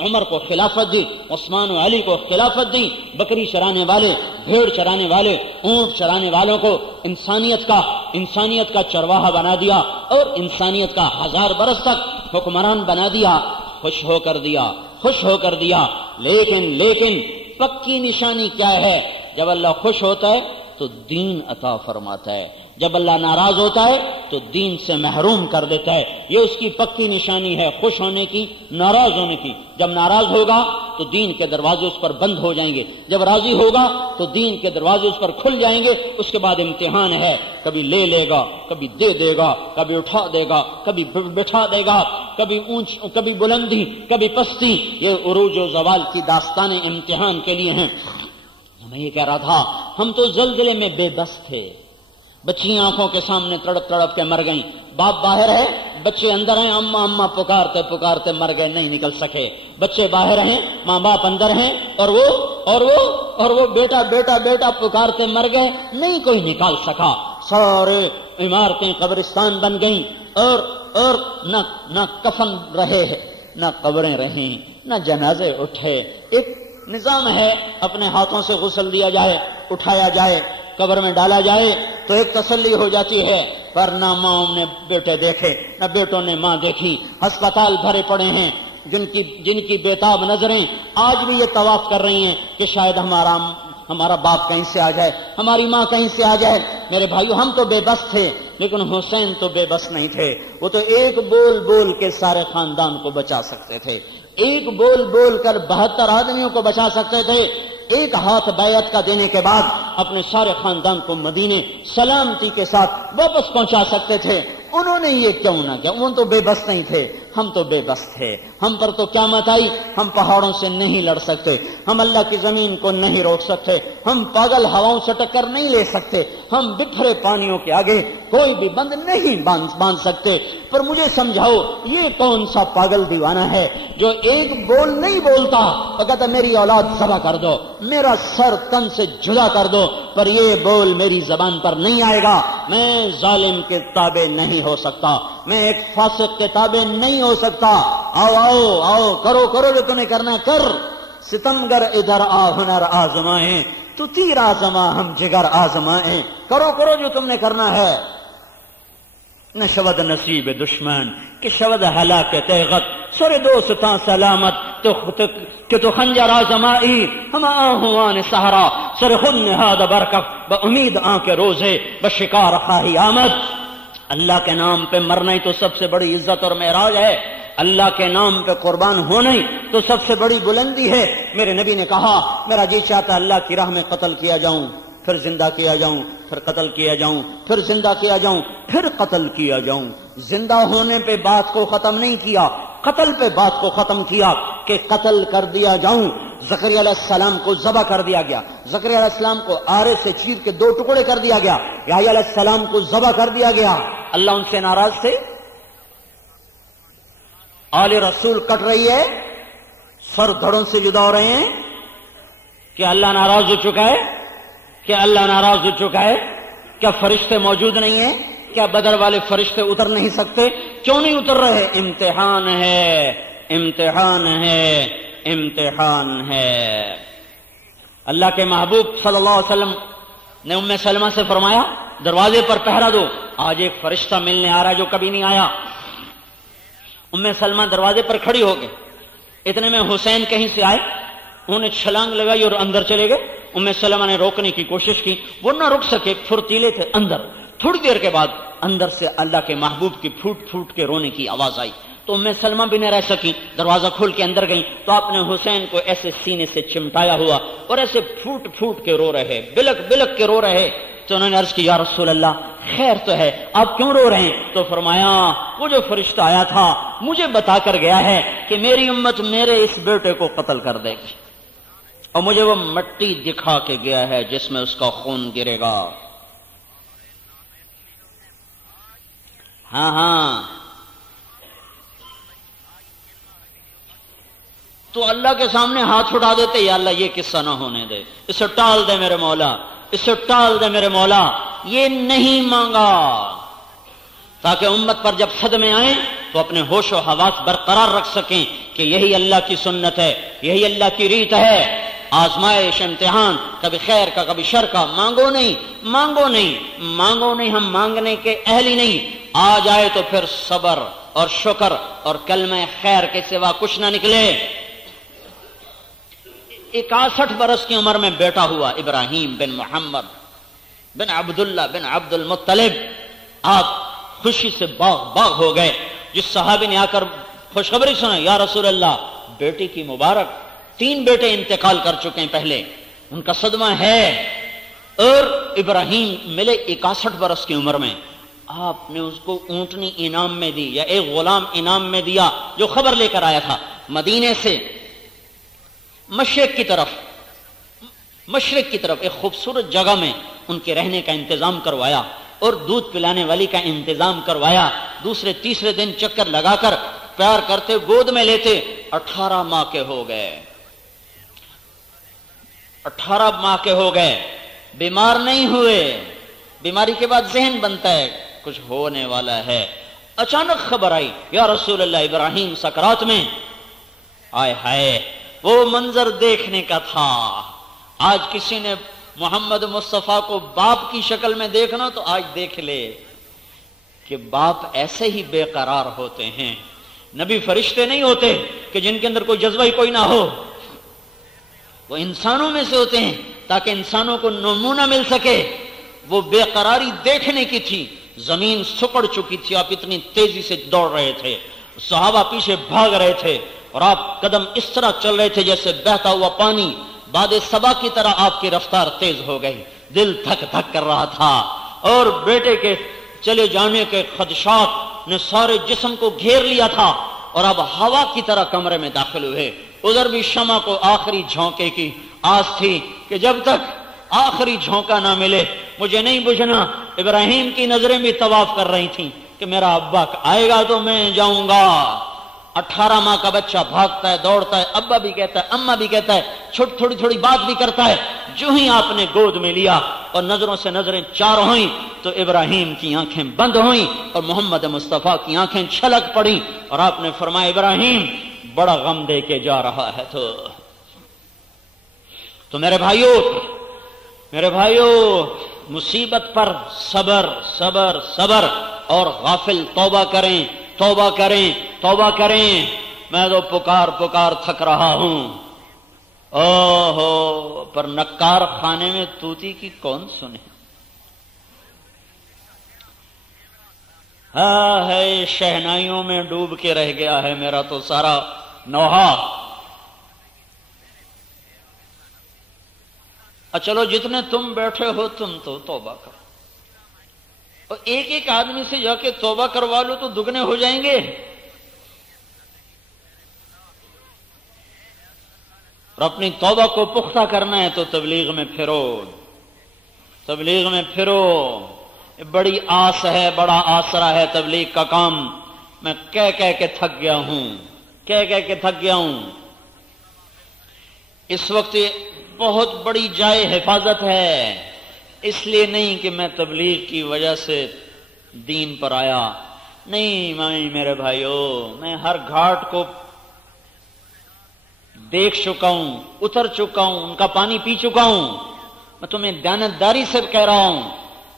عمر کو خلافت دی، عثمان و علی کو خلافت دی، بکری چرانے والے، بھیڑ چرانے والے، اونٹ چرانے والوں کو انسانیت کا چرواہا بنا دیا، اور انسانیت کا 1000 برس تک حکمران بنا دیا، خوش ہو کر دیا، خوش ہو کر دیا۔ لیکن پکی نشانی کیا ہے؟ جب اللہ خوش ہوتا ہے تو دین عطا فرماتا ہے، جب اللہ ناراض ہوتا ہے تو دین سے محروم کر دیتا ہے۔ یہ اس کی پکی نشانی ہے، خوش ہونے کی، ناراض ہونے کی۔ جب ناراض ہوگا تو دین کے دروازے اس پر بند ہو جائیں گے، جب راضی ہوگا تو دین کے دروازے اس پر کھل جائیں گے۔ اس کے بعد امتحان ہے، کبھی لے لے گا، کبھی دے دے گا، کبھی اٹھا دے گا، کبھی بٹھا دے گا، کبھی بلندی، کبھی پستی۔ یہ عروج و زوال کی داستانیں امتحان کے لیے ہیں۔ میں یہ کہہ رہا تھا، ہم تو زلزلے میں بے بس تھے، بچیاں آنکھوں کے سامنے تڑپ تڑپ کے مر گئیں، باپ باہر ہے، بچے اندر ہیں، اماں اماں پکارتے پکارتے مر گئے، نہیں نکل سکے، بچے باہر ہیں، ماں باپ اندر ہیں، اور وہ بیٹا بیٹا بیٹا پکارتے مر گئے، نہیں کوئی نکال سکا، سارے عمارتیں قبرستان بن گئیں، اور نہ کفن رہے، نہ قبریں رہیں، نہ جنازے اٹھے۔ ایک نظام ہے، اپنے ہاتھوں سے غسل دیا جائے، اٹھایا جائے، قبر میں ڈالا جائے تو ایک تسلی ہو جاتی ہے، پر نہ ماں نے بیٹے دیکھے، نہ بیٹوں نے ماں دیکھی، ہسپتال بھرے پڑے ہیں، جن کی بےتاب نظریں آج بھی یہ طواف کر رہی ہیں کہ شاید ہمارا باپ کہیں سے آ جائے، ہماری ماں کہیں سے آ جائے۔ میرے بھائیو، ہم تو بے بس تھے، لیکن حسین تو بے بس نہیں تھے، وہ تو ایک بول بول کے سارے خاندان کو بچا سکتے تھے، ایک بول بول کر 72 آدمیوں کو بچا سکتے تھے، ایک ہاتھ بیعت کا دینے کے بعد اپنے سارے خاندان کو مدینے سلامتی کے ساتھ واپس پہنچا سکتے تھے۔ انہوں نے یہ کیوں نہ کیا؟ وہ تو بے بس نہیں تھے، ہم تو بے بس تھے، ہم پر تو قیامت آئی، ہم پہاڑوں سے نہیں لڑ سکتے، ہم اللہ کی زمین کو نہیں روک سکتے، ہم پاگل ہواؤں سے ٹکر نہیں لے سکتے، ہم بکھرے پانیوں کے آگے کوئی بھی بند نہیں باندھ سکتے۔ پر مجھے سمجھاؤ، یہ کون سا پاگل دیوانہ ہے جو ایک بول نہیں بولتا اور کہتا میری اولاد ذبح کر دو، میرا سر تن سے جدا کر دو، پر یہ بول میری زبان پر نہیں آئے گا، میں ظالم کے تابع نہیں ہو سکتا، میں ایک فاسق کے تابع نہیں ہو سکتا۔ آؤ آؤ آؤ، کرو کرو جو تم نے کرنا کر، ستمگر ادھر آ ہنر آزمائیں، تو تیر آزما ہم جگر آزمائیں، کرو کرو جو تم نے کرنا ہے۔ نہ شود نصیب دشمن کہ شود ہلاک تیغت، سر دوستاں سلامت کہ تو خنجر آزمائی، ہم آہوان سہرا سر خود نہاد برکف بامید آنکھ روزے بشکار خواہی آمد۔ اللہ کے نام پہ مرنا ہی تو سب سے بڑی عزت اور معراج ہے، اللہ کے نام پہ قربان ہونا ہی تو سب سے بڑی بلندی ہے۔ میرے نبی نے کہا میرا جی چاہتا اللہ کی راہ میں قتل کیا جاؤں، پھر زندہ کیا جاؤں، پھر قتل کیا جاؤں، پھر زندہ کیا جاؤں، پھر قتل کیا جاؤں۔ زندہ ہونے پہ بات کو ختم نہیں کیا، قتل پہ بات کو ختم کیا کہ قتل کر دیا جاؤں۔ زکریا علیہ السلام کو ذبح کر دیا گیا، زکریا علیہ السلام کو آرے سے چیر کے 2 ٹکڑے کر دیا گیا، یحییٰ علیہ السلام کو ذبح کر دیا گیا۔ اللہ ان سے ناراض تھے؟ آل رسول کٹ رہی ہے، سر دھڑوں سے جدا ہو رہے ہیں، کیا اللہ ناراض ہو چکا ہے؟ کیا اللہ ناراض ہو چکا ہے؟ کیا فرشتے موجود نہیں ہیں؟ کیا بدر والے فرشتے اتر نہیں سکتے؟ کیوں نہیں اتر رہے؟ امتحان ہے، امتحان ہے، امتحان ہے۔ اللہ کے محبوب صلی اللہ علیہ وسلم نے ام سلمہ سے فرمایا دروازے پر پہرا دو، آج ایک فرشتہ ملنے آ رہا ہے جو کبھی نہیں آیا۔ ام سلمہ دروازے پر کھڑی ہو گئی، اتنے میں حسین کہیں سے آئے، انہوں نے چھلانگ لگائی اور اندر چلے گئے۔ ام سلمہ نے روکنے کی کوشش کی، وہ نہ رک سکے، پھرتیلے تھے اندر۔ تھوڑی دیر کے بعد اندر سے اللہ کے محبوب کی پھوٹ پھوٹ کے رونے کی آواز آئی، تو ام سلمہ بھی نہ رہ سکی، دروازہ کھول کے اندر گئی تو آپ نے حسین کو ایسے سینے سے چمٹایا ہوا اور ایسے پھوٹ پھوٹ کے رو رہے، بلک بلک کے رو رہے۔ تو انہوں نے عرض کی یا رسول اللہ خیر تو ہے، آپ کیوں رو رہے ہیں؟ تو فرمایا وہ جو فرشتہ آیا تھا مجھے بتا کر گیا ہے کہ میری امت میرے اس بیٹے کو قتل کر دے گی، اور مجھے وہ مٹی دکھا کے گیا ہے جس میں اس کا خون گرے گا۔ ہاں تو اللہ کے سامنے ہاتھ اٹھا دیتے، یا اللہ یہ قصہ نہ ہونے دے، اسے ٹال دے میرے مولا، اسے ٹال دے میرے مولا۔ یہ نہیں مانگا تاکہ امت پر جب صدمے آئیں تو اپنے ہوش و حواس برقرار رکھ سکیں کہ یہی اللہ کی سنت ہے، یہی اللہ کی ریت ہے۔ آزمائش، امتحان، کبھی خیر کا کبھی شر کا، مانگو نہیں، مانگو نہیں، مانگو نہیں، ہم مانگنے کے اہل ہی نہیں، آ جائے تو پھر صبر اور شکر اور کلمہ خیر کے سوا کچھ نہ نکلے۔ 61 برس کی عمر میں بیٹا ہوا ابراہیم بن محمد بن عبداللہ بن عبد المطلب، آپ خوشی سے باغ باغ ہو گئے۔ جس صحابی نے آ کر خوشخبری سنا، یا رسول اللہ بیٹی کی مبارک، 3 بیٹے انتقال کر چکے ہیں پہلے، ان کا صدمہ ہے، اور ابراہیم ملے 61 برس کی عمر میں۔ آپ نے اس کو اونٹنی انعام میں دی، یا ایک غلام انعام میں دیا جو خبر لے کر آیا تھا مدینے سے مشرق کی طرف ایک خوبصورت جگہ میں ان کے رہنے کا انتظام کروایا۔ اور دودھ پلانے والی کا انتظام کروایا. دوسرے تیسرے دن چکر لگا کر پیار کرتے گود میں لیتے. 18 ماہ کے ہو گئے. 18 ماہ کے ہو گئے. بیمار نہیں ہوئے. بیماری کے بعد ذہن بنتا ہے کچھ ہونے والا ہے. اچانک خبر آئی یا رسول اللہ ابراہیم سکرات میں. آئے ہائے وہ منظر دیکھنے کا تھا. آج کسی نے محمد مصطفیٰ کو باپ کی شکل میں دیکھنا تو آج دیکھ لے کہ باپ ایسے ہی بے قرار ہوتے ہیں. نبی فرشتے نہیں ہوتے کہ جن کے اندر کوئی جذبہ ہی کوئی نہ ہو. وہ انسانوں میں سے ہوتے ہیں تاکہ انسانوں کو نمونہ مل سکے. وہ بے قراری دیکھنے کی تھی. زمین سکڑ چکی تھی. آپ اتنی تیزی سے دوڑ رہے تھے. صحابہ پیچھے بھاگ رہے تھے اور آپ قدم اس طرح چل رہے تھے جیسے بہتا ہوا پانی. باد صبا کی طرح آپ کی رفتار تیز ہو گئی. دل دھک دھک کر رہا تھا اور بیٹے کے چلے جانے کے خدشات نے سارے جسم کو گھیر لیا تھا. اور اب ہوا کی طرح کمرے میں داخل ہوئے. ادھر بھی شمع کو آخری جھونکے کی آس تھی کہ جب تک آخری جھونکا نہ ملے مجھے نہیں بجھنا. ابراہیم کی نظریں بھی طواف کر رہی تھیں کہ میرا ابا آئے گا تو میں جاؤں گا. 18 ماہ کا بچہ بھاگتا ہے, دوڑتا ہے, ابا بھی کہتا ہے, اماں بھی کہتا ہے, تھوڑی تھوڑی بات بھی کرتا ہے. جو ہی آپ نے گود میں لیا اور نظروں سے نظریں چار ہوئیں تو ابراہیم کی آنکھیں بند ہوئیں اور محمد مصطفیٰ کی آنکھیں چھلک پڑیں اور آپ نے فرمایا ابراہیم بڑا غم دے کے جا رہا ہے. تو میرے بھائیو مصیبت پر صبر صبر صبر اور غافل توبہ کریں. میں تو پکار تھک رہا ہوں. اوہو پر نکار خانے میں توتی کی کون سنے. ہاں ہے شہنائیوں میں ڈوب کے رہ گیا ہے میرا تو سارا نوحہ. چلو جتنے تم بیٹھے ہو تم تو توبہ کرو اور ایک ایک آدمی سے جا کے توبہ کروا لو تو دگنے ہو جائیں گے. اور اپنی توبہ کو پختہ کرنا ہے تو تبلیغ میں پھرو. بڑی آس ہے, بڑا آسرا ہے تبلیغ کا کام. میں کہہ کے تھک گیا ہوں. اس وقت بہت بڑی جائے حفاظت ہے. اس لیے نہیں کہ میں تبلیغ کی وجہ سے دین پر آیا. نہیں میرے بھائیو, میں ہر گھاٹ کو دیکھ چکا ہوں, اتر چکا ہوں, ان کا پانی پی چکا ہوں. میں تمہیں دیانتداری سے کہہ رہا ہوں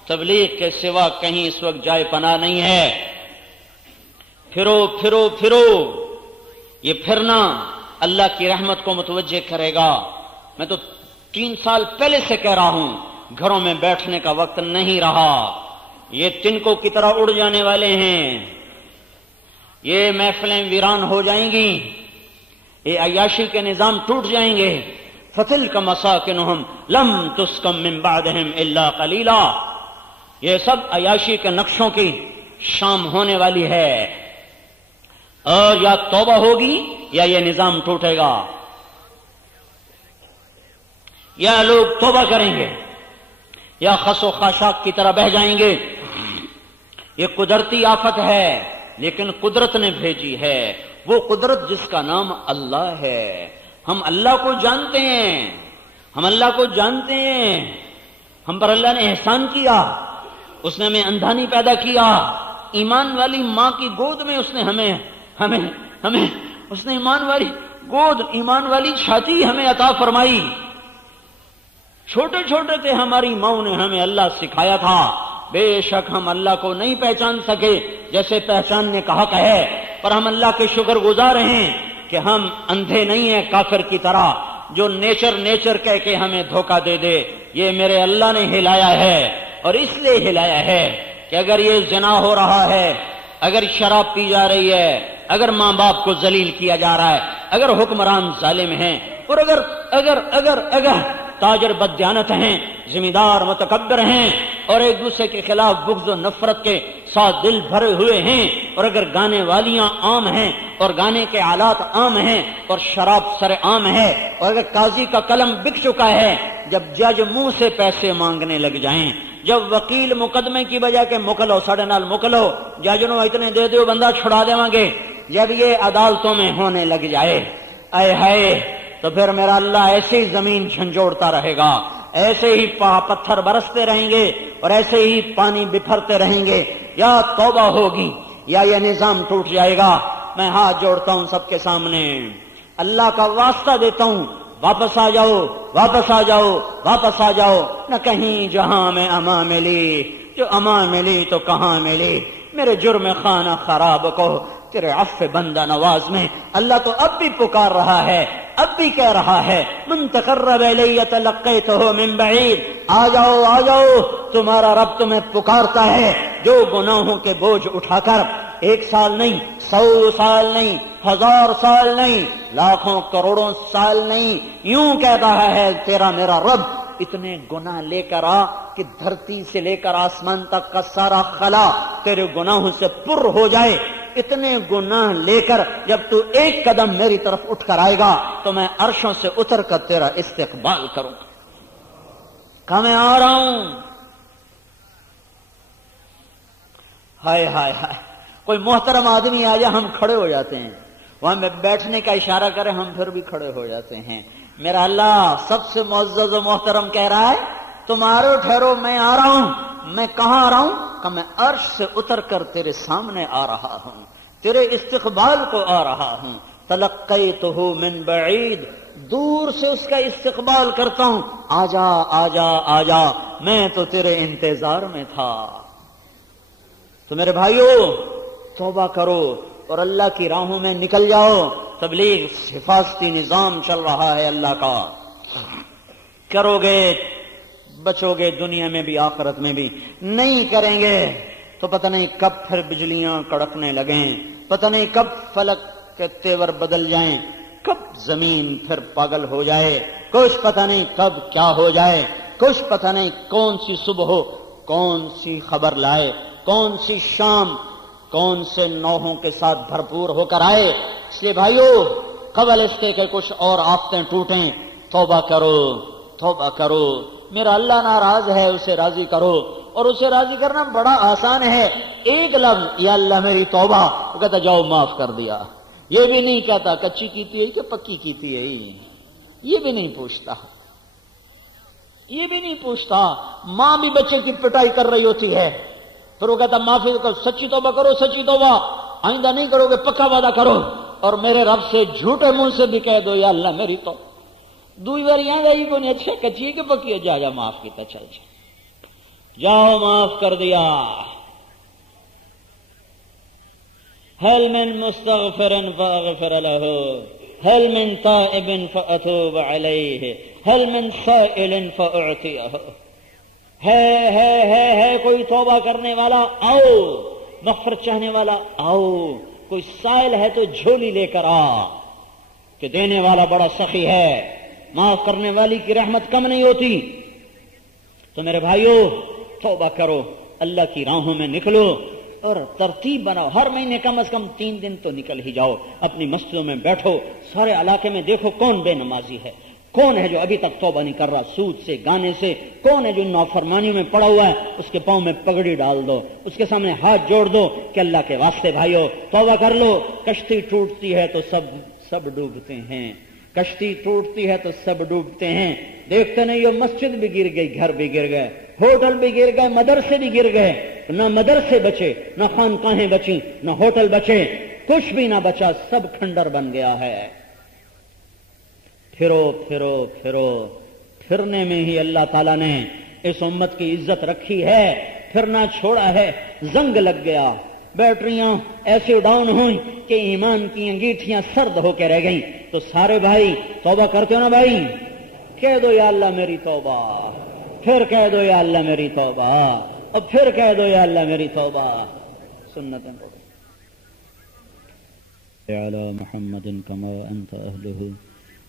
تبلیغ کے سوا کہیں اس وقت جائے پناہ نہیں ہے. پھرو. یہ پھرنا اللہ کی رحمت کو متوجہ کرے گا. میں تو 3 سال پہلے سے کہہ رہا ہوں گھروں میں بیٹھنے کا وقت نہیں رہا. یہ تنکوں کی طرح اڑ جانے والے ہیں. یہ محفلیں ویران ہو جائیں گی. یہ عیاشی کے نظام ٹوٹ جائیں گے. فَتِلْكَ مَسَاكِنُهُمْ لَمْ تُسْكَنْ مِنْ بَعْدِهِمْ إِلَّا قَلِيلًا. یہ سب عیاشی کے نقشوں کی شام ہونے والی ہے. اور یا توبہ ہوگی یا یہ نظام ٹوٹے گا. یا لوگ توبہ کریں گے یا خس و خاشاک کی طرح بہ جائیں گے. یہ قدرتی آفت ہے لیکن قدرت نے بھیجی ہے. وہ قدرت جس کا نام اللہ ہے. ہم اللہ کو جانتے ہیں. ہم پر اللہ نے احسان کیا. اس نے ہمیں اندھا نہیں پیدا کیا. ایمان والی ماں کی گود میں اس نے ہمیں اس نے ایمان والی چھاتی ہمیں عطا فرمائی. چھوٹے تھے ہماری ماں نے ہمیں اللہ سکھایا تھا. بے شک ہم اللہ کو نہیں پہچان سکے جیسے پہچاننے کا حق ہے, پر ہم اللہ کے شکر گزار ہیں کہ ہم اندھے نہیں ہیں کافر کی طرح جو نیچر کہہ کے ہمیں دھوکہ دے دے. یہ میرے اللہ نے ہلایا ہے اور اس لیے ہلایا ہے کہ اگر یہ زنا ہو رہا ہے, اگر شراب پی جا رہی ہے, اگر ماں باپ کو ذلیل کیا جا رہا ہے, اگر حکمران ظالم ہیں, اور اگر تاجر بددیانت ہیں، زمیندار متکبر ہیں، اور ایک دوسرے کے خلاف بغض و نفرت کے ساتھ دل بھرے ہوئے ہیں، اور اگر گانے والیاں عام ہیں اور گانے کے آلات عام ہیں اور شراب سر عام ہے، اور اگر قاضی کا قلم بک چکا ہے، جب جج منہ سے پیسے مانگنے لگ جائیں، جب وکیل مقدمے کی بجائے کہ مکلو ساڑھے نال مکلو جج نو اتنے دے دیو بندہ چھڑا دیواں گے، جب یہ عدالتوں میں ہونے لگ جائے، اے ہائے، تو پھر میرا اللہ ایسے ہی زمین جھنجھوڑتا رہے گا، ایسے ہی پتھر برستے رہیں گے اور ایسے ہی پانی بکھرتے رہیں گے، یا توبہ ہوگی یا یہ نظام ٹوٹ جائے گا۔ میں ہاتھ جوڑتا ہوں سب کے سامنے، اللہ کا واسطہ دیتا ہوں، واپس آ جاؤ، واپس آ جاؤ، واپس آ جاؤ، نہ کہیں جہاں میں امان ملی، جو امان ملی تو کہاں ملی، میرے جرم خانہ خراب کو تیرے عفو بندہ نواز میں۔ اللہ تو اب بھی پکار رہا ہے، اب بھی کہہ رہا ہے، من تقرب الی تلقیتہ من بعید، آ جاؤ آ جاؤ، تمہارا رب تمہیں پکارتا ہے، جو گناہوں کے بوجھ اٹھا کر 1 سال نہیں، 100 سال نہیں، 1000 سال نہیں، لاکھوں کروڑوں سال نہیں، یوں کہہ رہا ہے تیرا میرا رب، اتنے گناہ لے کر آ کہ دھرتی سے لے کر آسمان تک کا سارا خلا تیرے گناہوں سے پر ہو جائے، اتنے گناہ لے کر جب تو 1 قدم میری طرف اٹھ کر آئے گا تو میں عرشوں سے اتر کر تیرا استقبال کروں گا، کہاں میں آ رہا ہوں۔ ہائے ہائے ہائے، کوئی محترم آدمی آ جائے ہم کھڑے ہو جاتے ہیں، وہاں میں بیٹھنے کا اشارہ کرے ہم پھر بھی کھڑے ہو جاتے ہیں۔ میرا اللہ سب سے معزز و محترم کہہ رہا ہے تمہارو ٹھہرو، میں آ رہا ہوں۔ میں کہاں آ رہا ہوں؟ کہ میں عرش سے اتر کر تیرے سامنے آ رہا ہوں، تیرے استقبال کو آ رہا ہوں۔ تلقیتہ من بعید، دور سے اس کا استقبال کرتا ہوں، آجا آجا آجا، میں تو تیرے انتظار میں تھا۔ تو میرے بھائیو توبہ کرو اور اللہ کی راہوں میں نکل جاؤ۔ تبلیغ حفاظتی نظام چل رہا ہے اللہ کا، کرو گے بچو گے دنیا میں بھی آخرت میں بھی، نہیں کریں گے تو پتہ نہیں کب پھر بجلیاں کڑکنے لگیں، پتہ نہیں کب فلک کے تیور بدل جائیں، کب زمین پھر پاگل ہو جائے، کچھ پتہ نہیں کب کیا ہو جائے، کچھ پتہ نہیں کون سی صبح ہو، کون سی خبر لائے، کون سی شام کون سے نوحوں کے ساتھ بھرپور ہو کر آئے۔ اس لیے بھائیو قبل اس کے کہ کچھ اور آفتیں ٹوٹیں، توبہ کرو توبہ کرو، میرا اللہ ناراض ہے، اسے راضی کرو، اور اسے راضی کرنا بڑا آسان ہے، 1 لفظ یا اللہ میری توبہ، وہ کہتا جاؤ معاف کر دیا۔ یہ بھی نہیں کہتا کچی کیتی ہے کہ پکی کیتی ہے، یہ بھی نہیں پوچھتا، یہ بھی نہیں پوچھتا۔ ماں بھی بچے کی پٹائی کر رہی ہوتی ہے، پھر وہ کہتا معافی کرو، سچی توبہ کرو، سچی توبہ، آئندہ نہیں کرو گے، پکا وعدہ کرو، اور میرے رب سے جھوٹے منہ سے بھی کہہ دو یا اللہ میری توبہ۔ دوئی بار یہاں گئی کو نہیں، اچھا کچی ہے کہ پکی ہے، جا جا معاف کیتا، چل چل جاؤ معاف کر دیا۔ هل من مستغفر فاغفر له، هل من تائب فاتوب عليه، هل من سائل فاعطيه، ہے کوئی توبہ کرنے والا آؤ، مغفرت چاہنے والا آؤ، کوئی سائل ہے تو جھولی لے کر آ، کہ دینے والا بڑا سخی ہے، معاف کرنے والی کی رحمت کم نہیں ہوتی۔ تو میرے بھائیو توبہ کرو، اللہ کی راہوں میں نکلو اور ترتیب بناؤ، ہر مہینے کم از کم 3 دن تو نکل ہی جاؤ، اپنی مسجدوں میں بیٹھو، سارے علاقے میں دیکھو کون بے نمازی ہے، کون ہے جو ابھی تک توبہ نہیں کر رہا، سود سے گانے سے، کون ہے جو نافرمانیوں میں پڑا ہوا ہے، اس کے پاؤں میں پگڑی ڈال دو، اس کے سامنے ہاتھ جوڑ دو کہ اللہ کے واسطے بھائیو توبہ کر لو۔ کشتی ٹوٹتی ہے تو سب ڈوبتے ہیں، کشتی ٹوٹتی ہے تو سب ڈوبتے ہیں، دیکھتے نہیں ہو مسجد بھی گر گئی، گھر بھی گر گئے، ہوٹل بھی گر گئے، مدرسے بھی گر گئے، نہ مدرسے بچے، نہ خانقاہیں بچی، نہ ہوٹل بچے، کچھ بھی نہ بچا، سب کھنڈر بن گیا ہے۔ پھرو پھرو پھرو، پھرنے میں ہی اللہ تعالیٰ نے اس امت کی عزت رکھی ہے، پھرنا چھوڑا ہے، زنگ لگ گیا، بیٹریاں ایسے ڈاؤن ہوئیں کہ ایمان کی انگیٹھیاں سرد ہو کے رہ گئیں۔ تو سارے بھائی توبہ کرتے ہو نا بھائی، کہہ دو یا اللہ میری توبہ، پھر کہہ دو یا اللہ میری توبہ، اور پھر کہہ دو یا اللہ میری توبہ۔ سنتیں علی محمد کما انت اہلہ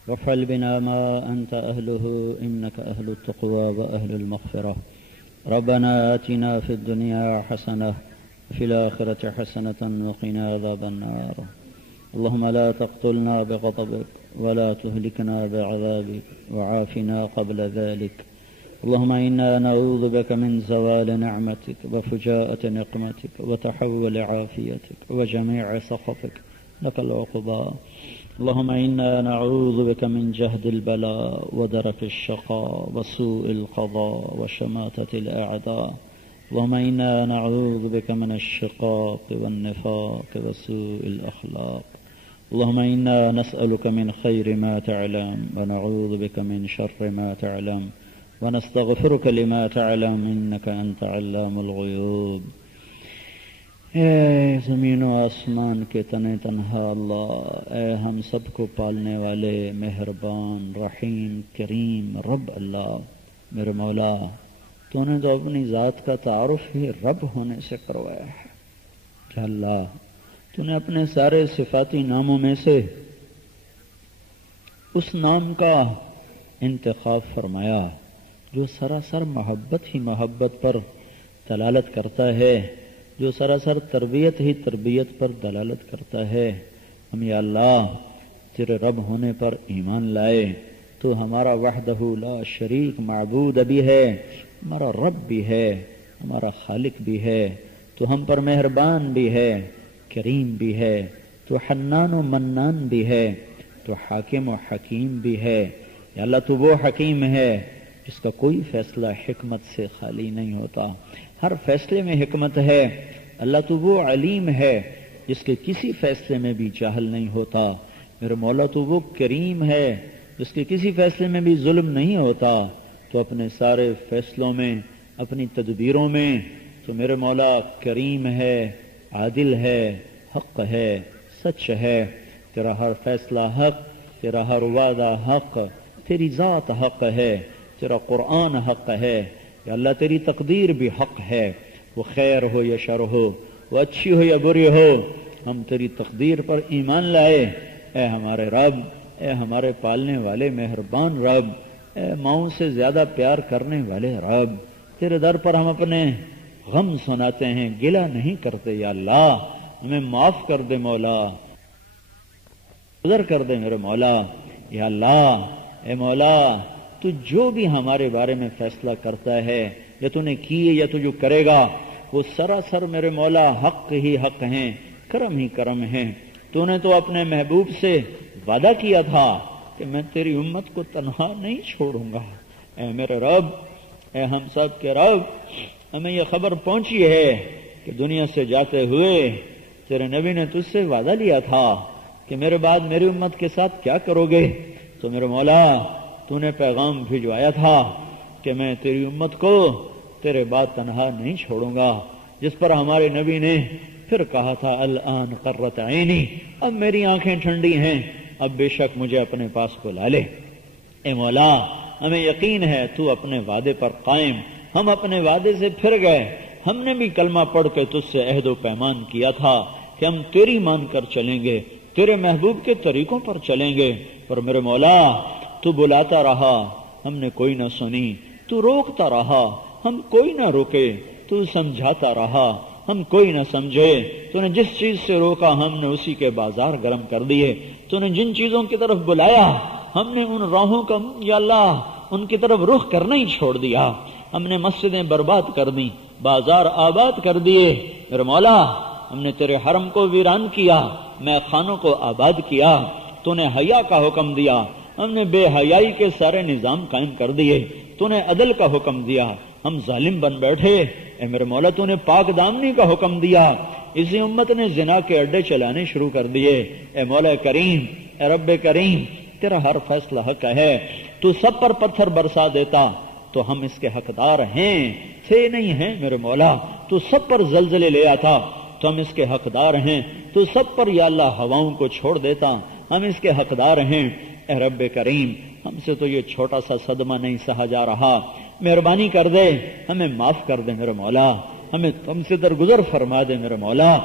وافعل بنا ما أنت أهله إنك أهل التقوى وأهل المغفرة. ربنا آتنا في الدنيا حسنة وفي الآخرة حسنة وقنا عذاب النار. اللهم لا تقتلنا بغضبك ولا تهلكنا بعذابك وعافنا قبل ذلك. اللهم إنا نعوذ بك من زوال نعمتك وفجاءة نقمتك وتحول عافيتك وجميع سخطك لك العقبى. اللهم إنا نعوذ بك من جهد البلاء ودرك الشقاء وسوء القضاء وشماتة الأعداء. اللهم إنا نعوذ بك من الشقاق والنفاق وسوء الأخلاق. اللهم إنا نسألك من خير ما تعلم ونعوذ بك من شر ما تعلم ونستغفرك لما تعلم إنك أنت علام الغیوب. اے زمین و آسمان کے تنے تنہا اللہ، اے ہم سب کو پالنے والے مہربان رحیم کریم رب اللہ، میرے مولا تو نے تو اپنی ذات کا تعارف ہی رب ہونے سے کروایا ہے. کہ اللہ تو نے اپنے سارے صفاتی ناموں میں سے اس نام کا انتخاب فرمایا جو سراسر محبت ہی محبت پر دلالت کرتا ہے، جو سراسر تربیت ہی تربیت پر دلالت کرتا ہے. ہم یا اللہ تیرے رب ہونے پر ایمان لائے. تو ہمارا وحدہ لا شریک معبود بھی ہے، ہمارا رب بھی ہے، ہمارا خالق بھی ہے. تو ہم پر مہربان بھی ہے، کریم بھی ہے. تو حنان و منان بھی ہے. تو حاکم و حکیم بھی ہے. یا اللہ تو وہ حکیم ہے جس کا کوئی فیصلہ حکمت سے خالی نہیں ہوتا، ہر فیصلے میں حکمت ہے. اللہ تو وہ علیم ہے جس کے کسی فیصلے میں بھی جہل نہیں ہوتا. میرے مولا تو وہ کریم ہے جس کے کسی فیصلے میں بھی ظلم نہیں ہوتا. تو اپنے سارے فیصلوں میں، اپنی تدبیروں میں تو میرے مولا کریم ہے، عادل ہے، حق ہے، سچ ہے. تیرا ہر فیصلہ حق، تیرا ہر وعدہ حق، تیری ذات حق ہے، تیرا قرآن حق ہے. یا اللہ تیری تقدیر بھی حق ہے، وہ خیر ہو یا شر ہو، وہ اچھی ہو یا بری ہو، ہم تیری تقدیر پر ایمان لائے. اے ہمارے رب، اے ہمارے پالنے والے مہربان رب، اے ماؤں سے زیادہ پیار کرنے والے رب، تیرے در پر ہم اپنے غم سناتے ہیں، گلہ نہیں کرتے. یا اللہ ہمیں معاف کر دے مولا، گزر کر دے میرے مولا. یا اللہ اے مولا تو جو بھی ہمارے بارے میں فیصلہ کرتا ہے، یا تو نے کیے یا تو جو کرے گا، وہ سراسر میرے مولا حق ہی حق ہیں، کرم ہی کرم ہیں. تو نے تو اپنے محبوب سے وعدہ کیا تھا کہ میں تیری امت کو تنہا نہیں چھوڑوں گا. اے میرے رب، اے ہم سب کے رب، ہمیں یہ خبر پہنچی ہے کہ دنیا سے جاتے ہوئے تیرے نبی نے تجھ سے وعدہ لیا تھا کہ میرے بعد میری امت کے ساتھ کیا کرو گے. تو میرے مولا تو نے پیغام بھجوایا تھا کہ میں تیری امت کو تیرے بعد تنہا نہیں چھوڑوں گا. جس پر ہمارے نبی نے پھر کہا تھا الآن قرۃ عینی، اب میری آنکھیں ٹھنڈی ہیں، اب بے شک مجھے اپنے پاس بلا لے. اے مولا ہمیں یقین ہے تو اپنے وعدے پر قائم. ہم اپنے وعدے سے پھر گئے. ہم نے بھی کلمہ پڑھ کے تجھ سے عہد و پیمان کیا تھا کہ ہم تیری مان کر چلیں گے، تیرے محبوب کے طریقوں پر چلیں گے. پر میرے مولا تو بلاتا رہا، ہم نے کوئی نہ سنی. تو روکتا رہا، ہم کوئی نہ روکے. تو سمجھاتا رہا، ہم کوئی نہ سمجھے. تو نے جس چیز سے روکا ہم نے اسی کے بازار گرم کر دیے. تو نے جن چیزوں کی طرف بلایا ہم نے ان راہوں کا یا اللہ ان کی طرف رخ کرنا ہی چھوڑ دیا. ہم نے مسجدیں برباد کر دی، بازار آباد کر دیے. میرے مولا ہم نے تیرے حرم کو ویران کیا، میں خانوں کو آباد کیا. تو نے حیا کا حکم دیا، ہم نے بے حیائی کے سارے نظام قائم کر دیے. تو نے عدل کا حکم دیا، ہم ظالم بن بیٹھے. اے میرے مولا تو نے پاک دامنی کا حکم دیا، اسی امت نے زنا کے اڈے چلانے شروع کر دیے. اے مولا کریم، اے رب کریم، تیرا ہر فیصلہ حق ہے. تو سب پر پتھر برسا دیتا تو ہم اس کے حقدار ہیں، تھے نہیں ہیں میرے مولا. تو سب پر زلزلے لے آتا تو ہم اس کے حقدار ہیں. تو سب پر یا اللہ ہواؤں کو چھوڑ دیتا، ہم اس کے حقدار ہیں. اے رب کریم، ہم سے تو یہ چھوٹا سا صدمہ نہیں سہا جا رہا. مہربانی کر دے، ہمیں معاف کر دے میرے مولا، ہمیں تم سے درگزر فرما دے میرے مولا.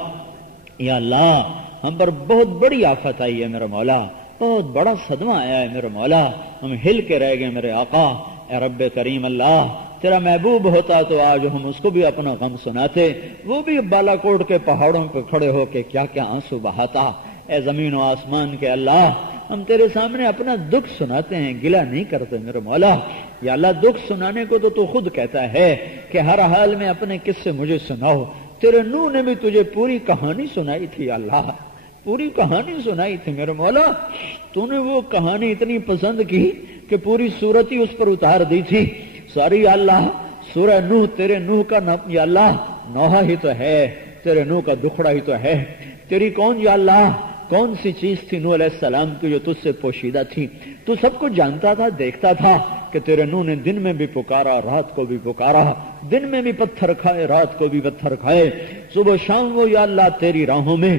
یا اللہ ہم پر بہت بڑی آفت آئی ہے میرے مولا، بہت بڑا صدمہ آیا ہے میرے مولا، ہم ہل کے رہ گئے میرے آقا۔ اے رب کریم اللہ، تیرا محبوب ہوتا تو آج ہم اس کو بھی اپنا غم سناتے، وہ بھی بالا کوٹ کے پہاڑوں پہ کھڑے ہو کے کیا کیا آنسو بہاتا۔ اے زمین و آسمان کے اللہ، ہم تیرے سامنے اپنا دکھ سناتے ہیں، گلہ نہیں کرتے میرے مولا۔ یا اللہ، دکھ سنانے کو تو خود کہتا ہے کہ ہر حال میں اپنے قصے مجھے سناؤ۔ تیرے نوح نے بھی تجھے پوری کہانی سنائی تھی اللہ، پوری کہانی سنائی تھی میرے مولا۔ تو نے وہ کہانی اتنی پسند کی کہ پوری صورت ہی اس پر اتار دی تھی ساری۔ یا اللہ، سورہ نوح تیرے نوح کا یا اللہ نوحہ ہی تو ہے، تیرے نوح کا دکھڑا ہی تو ہے۔ تیری یا اللہ کون سی چیز تھی نوح علیہ السلام کی جو تجھ سے پوشیدہ تھی؟ تو سب کو جانتا تھا، دیکھتا تھا کہ تیرے نوح نے دن میں بھی پکارا، رات کو بھی پکارا، دن میں بھی پتھر کھائے، رات کو بھی پتھر کھائے، صبح شام وہ یا اللہ تیری راہوں میں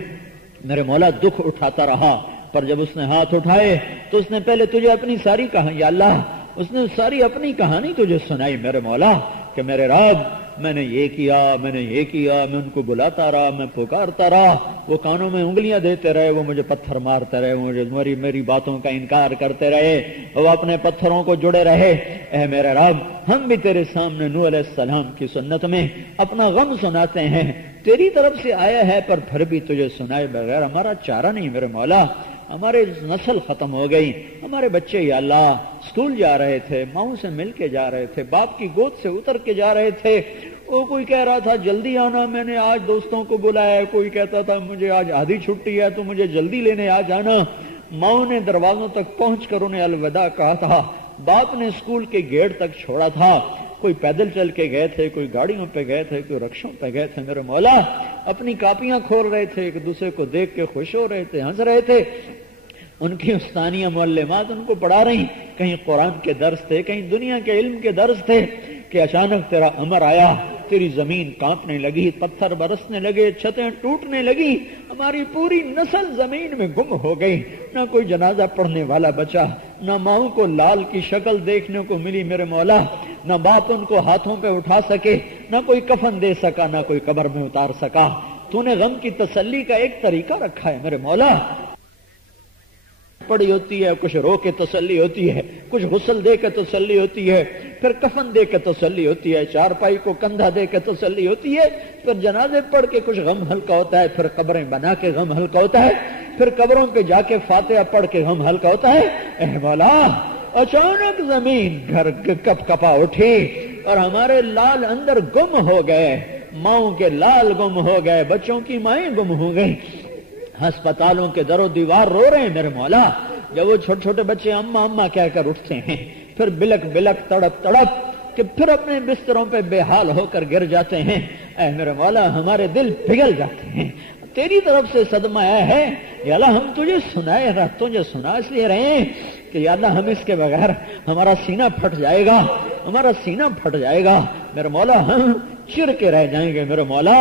میرے مولا دکھ اٹھاتا رہا۔ پر جب اس نے ہاتھ اٹھائے تو اس نے پہلے تجھے اپنی ساری کہانی، یا اللہ اس نے ساری اپنی کہانی تجھے سنائی میرے مولا، کہ میرے رب میں نے یہ کیا، میں نے یہ کیا، میں ان کو بلاتا رہا، میں پکارتا رہا، وہ کانوں میں انگلیاں دیتے رہے، وہ مجھے پتھر مارتے رہے، مجھے میری باتوں کا انکار کرتے رہے، وہ اپنے پتھروں کو جڑے رہے۔ اے میرے رب، ہم بھی تیرے سامنے نوح علیہ السلام کی سنت میں اپنا غم سناتے ہیں، تیری طرف سے آیا ہے، پر پھر بھی تجھے سنائے بغیر ہمارا چارہ نہیں میرے مولا۔ ہمارے نسل ختم ہو گئی، ہمارے بچے یا اللہ اسکول جا رہے تھے، ماؤں سے مل کے جا رہے تھے، باپ کی گود سے اتر کے جا رہے تھے، وہ کوئی کہہ رہا تھا جلدی آنا، میں نے آج دوستوں کو بلایا، کوئی کہتا تھا مجھے آج آدھی چھٹی ہے تو مجھے جلدی لینے آ جانا۔ ماؤں نے دروازوں تک پہنچ کر انہیں الوداع کہا تھا، باپ نے اسکول کے گیٹ تک چھوڑا تھا، کوئی پیدل چل کے گئے تھے، کوئی گاڑیوں پہ گئے تھے، کوئی رکشوں پہ گئے تھے میرے مولا، اپنی کاپیاں کھول رہے تھے، ایک دوسرے کو دیکھ کے خوش ہو رہے تھے، ہنس رہے تھے، ان کی استانیہ معلمات ان کو پڑھا رہی، کہیں قرآن کے درس تھے، کہیں دنیا کے علم کے درس تھے، کہ اچانک تیرا امر آیا، تیری زمین کانپنے لگی، پتھر برسنے لگے، چھتیں ٹوٹنے لگی، ہماری پوری نسل زمین میں گم ہو گئی، نہ کوئی جنازہ پڑھنے والا بچا، نہ ماؤں کو لال کی شکل دیکھنے کو ملی میرے مولا، نہ باپ ان کو ہاتھوں پہ اٹھا سکے، نہ کوئی کفن دے سکا، نہ کوئی قبر میں اتار سکا۔ تو نے غم کی تسلی کا ایک طریقہ رکھا ہے میرے مولا، پڑی ہوتی ہے، کچھ رو کے تسلی ہوتی ہے، کچھ غسل دے کے تسلی ہوتی ہے، پھر کفن دے کے تسلی ہوتی ہے، چارپائی کو کندھا دے کے تسلی ہوتی ہے، پھر جنازے پڑھ کے کچھ غم ہلکا ہوتا ہے، پھر قبریں بنا کے غم ہلکا ہوتا ہے، پھر قبروں پہ جا کے فاتحہ پڑھ کے غم ہلکا ہوتا ہے۔ اے مولا، اچانک زمین گھر کپ کپا اٹھی اور ہمارے لال اندر گم ہو گئے، ماؤں کے لال گم ہو گئے، بچوں کی مائیں گم ہو گئی، ہسپتالوں کے در و دیوار رو رہے ہیں میرے مولا، جب وہ چھوٹے چھوٹے بچے اماں اماں کہہ کر اٹھتے ہیں، پھر بلک بلک تڑپ تڑپ کہ پھر اپنے بستروں پہ بے حال ہو کر گر جاتے ہیں، اے میرے مولا ہمارے دل پگھل جاتے ہیں، تیری طرف سے صدمہ آیا ہے، یا اللہ ہم تجھے سنائے رہا، تجھے سنا اس لیے رہے ہیں کہ یا اللہ ہم اس کے بغیر ہمارا سینہ پھٹ جائے گا، ہمارا سینہ پھٹ جائے گا میرے مولا، ہم چر کے رہ جائیں گے میرے مولا،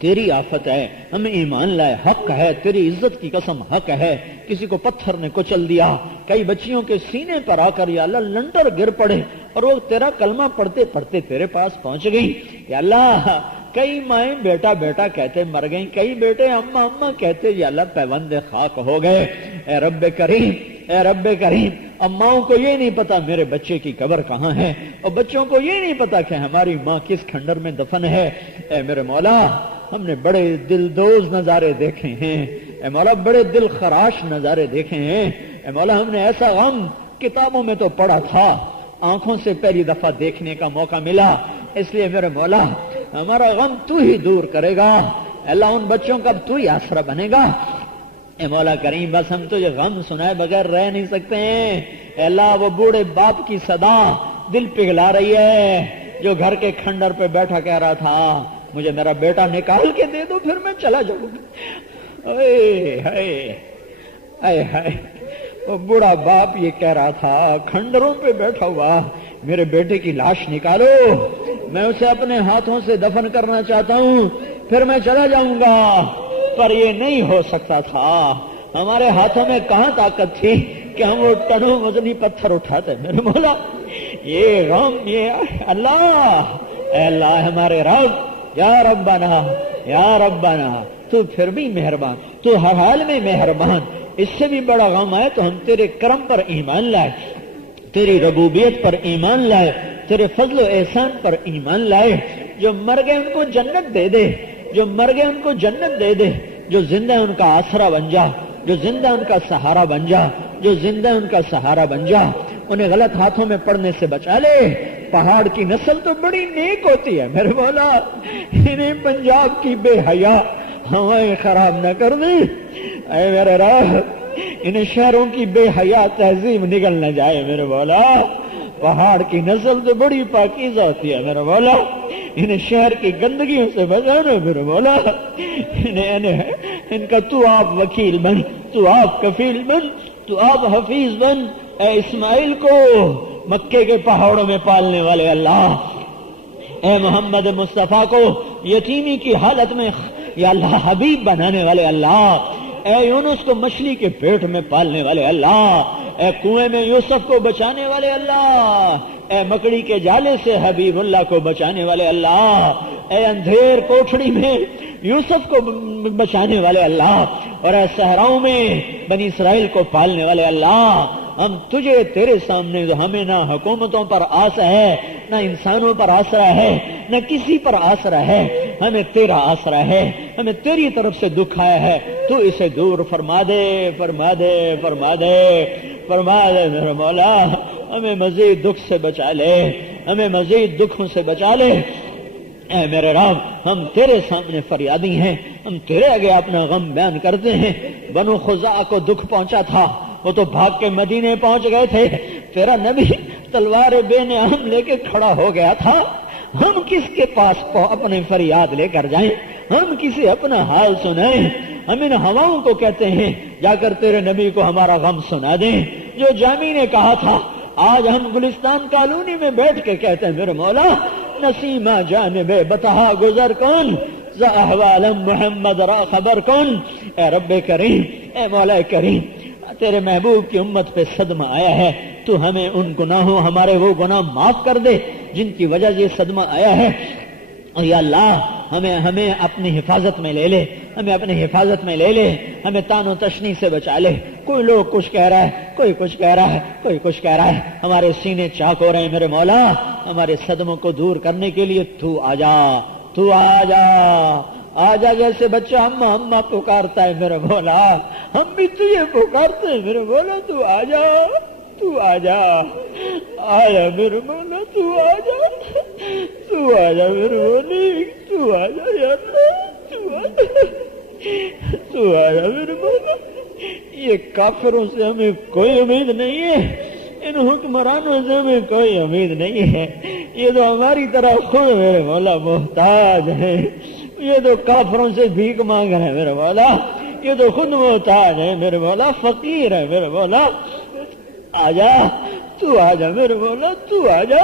تیری آفت ہے، ہمیں ایمان لائے، حق ہے، تیری عزت کی قسم حق ہے، کسی کو پتھر نے کچل دیا، کئی بچیوں کے سینے پر آ کر یا اللہ لنٹر گر پڑے اور وہ تیرا کلمہ پڑھتے پڑھتے تیرے پاس پہنچ گئی، یا اللہ کئی مائیں بیٹا بیٹا کہتے مر گئیں، کئی بیٹے اماں اماں کہتے یا اللہ پیوند خاک ہو گئے، اے رب کریم، اے رب کریم، اماؤں کو یہ نہیں پتا میرے بچے کی قبر کہاں ہے، اور بچوں کو یہ نہیں پتا کہ ہماری ماں کس کھنڈر میں دفن ہے، اے میرے مولا ہم نے بڑے دل دوز نظارے دیکھے ہیں، اے مولا بڑے دل خراش نظارے دیکھے ہیں، اے مولا ہم نے ایسا غم کتابوں میں تو پڑھا تھا، آنکھوں سے پہلی دفعہ دیکھنے کا موقع ملا، اس لیے میرے مولا ہمارا غم تو ہی دور کرے گا، اللہ ان بچوں کا تو ہی آسرا بنے گا، اے مولا کریم بس ہم تجھے غم سنائے بغیر رہ نہیں سکتے ہیں، اے اللہ وہ بوڑھے باپ کی صدا دل پگھلا رہی ہے جو گھر کے کھنڈر پہ بیٹھا کہہ رہا تھا مجھے میرا بیٹا نکال کے دے دو پھر میں چلا جاؤں گا، اے ہائے اے ہائے، وہ بوڑھا باپ یہ کہہ رہا تھا کھنڈروں پہ بیٹھا ہوا میرے بیٹے کی لاش نکالو، میں اسے اپنے ہاتھوں سے دفن کرنا چاہتا ہوں پھر میں چلا جاؤں گا، پر یہ نہیں ہو سکتا تھا، ہمارے ہاتھوں میں کہاں طاقت تھی کہ ہم وہ ٹنوں وزنی پتھر اٹھاتے میرے مولا، یہ غم یہ اللہ، اے اللہ ہمارے رب، یا ربنا یا ربنا تو پھر بھی مہربان، تو ہر حال میں مہربان، اس سے بھی بڑا غم آئے تو ہم تیرے کرم پر ایمان لائے، تیری ربوبیت پر ایمان لائے، تیرے فضل و احسان پر ایمان لائے۔ جو مر گئے ان کو جنت دے دے، جو مر گئے ان کو جنت دے دے، جو زندہ ان کا آسرا بن جا، جو زندہ ان کا سہارا بن جا، جو زندہ ان کا سہارا بن جا، انہیں غلط ہاتھوں میں پڑنے سے بچا لے۔ پہاڑ کی نسل تو بڑی نیک ہوتی ہے میرے مولا، انہیں پنجاب کی بے حیا ہوائیں خراب نہ کر دیں اے میرے رب، انہیں شہروں کی بے حیا تہذیب نگل نہ جائے میرے مولا۔ پہاڑ کی نسل تو بڑی پاکیزہ ہوتی ہے میرے مولا، انہیں شہر کی گندگیوں سے بچانا میرے مولا، ان کا تو آپ وکیل بن، تو آپ کفیل بن، تو آپ حفیظ بن۔ اے اسماعیل کو مکے کے پہاڑوں میں پالنے والے اللہ، اے محمد مصطفیٰ کو یتیمی کی حالت میں یا اللہ حبیب بنانے والے اللہ، اے یونس کو مچھلی کے پیٹ میں پالنے والے اللہ، اے کنویں میں یوسف کو بچانے والے اللہ، اے مکڑی کے جالے سے حبیب اللہ کو بچانے والے اللہ، اے اندھیر کوٹھڑی میں یوسف کو بچانے والے اللہ، اور اے صحراؤں میں بنی اسرائیل کو پالنے والے اللہ، ہم تجھے تیرے سامنے ہمیں نہ حکومتوں پر آسرا ہے، نہ انسانوں پر آسرا ہے، نہ کسی پر آسرا ہے، ہمیں تیرا آسرا ہے، ہمیں تیری طرف سے دکھ آیا ہے، تو اسے دور فرما دے، فرما دے، فرما دے، فرما دے میرے مولا، ہمیں مزید دکھ سے بچا لے، ہمیں مزید دکھوں سے بچا لے۔ اے میرے رب، ہم تیرے سامنے فریادی ہیں، ہم تیرے آگے اپنا غم بیان کرتے ہیں۔ بنو خزاعہ کو دکھ پہنچا تھا، وہ تو بھاگ کے مدینے پہنچ گئے تھے، تیرا نبی تلوار بے نعم لے کے کھڑا ہو گیا تھا، ہم کس کے پاس اپنے فریاد لے کر جائیں، ہم کسی اپنا حال سنائیں؟ ہم ان ہواؤں کو کہتے ہیں جا کر تیرے نبی کو ہمارا غم سنا دیں۔ جو جامی نے کہا تھا، آج ہم گلستان کالونی میں بیٹھ کے کہتے ہیں میرے مولا، نسیمہ جانب بتہا گزر کون، ز احوال محمد را خبر کون۔ اے رب کریم، اے مولا کریم، تیرے محبوب کی امت پہ صدمہ آیا ہے، تو ہمیں ان گناہوں، ہمارے وہ گناہ معاف کر دے جن کی وجہ سے یہ صدمہ آیا ہے۔ اور یا اللہ، ہمیں اپنی حفاظت میں لے لے، ہمیں اپنی حفاظت میں لے لے، ہمیں تان و تشنی سے بچا لے۔ کوئی لوگ کچھ کہہ رہا ہے، کوئی کچھ کہہ رہا ہے، کوئی کچھ کہہ رہا ہے، ہمارے سینے چاک ہو رہے ہیں میرے مولا، ہمارے صدموں کو دور کرنے کے لیے تو آ جا، تو آ جا، آ جا۔ جیسے بچہ اماں اماں پکارتا ہے میرے مولا، ہم بھی تجھے پکارتے ہیں میرے مولا، تو آ جا، تو آ جا، آیا میرے مولا، تو آ جا، تو آ جا میرے مولی، تو آ جا یا اللہ، تو آ جا، تو آ جا میرے مولا۔ یہ کافروں سے ہمیں کوئی امید نہیں ہے، ان حکمرانوں سے ہمیں کوئی امید نہیں ہے، یہ تو ہماری طرح خود میرے مولا محتاج ہے، یہ تو کافروں سے بھیک مانگ رہے ہیں میرے مولا، یہ تو خود محتاج ہے میرے مولا، فقیر ہے میرے مولا۔ آ جا، تو آ جا میرے مولا، تو آ جا،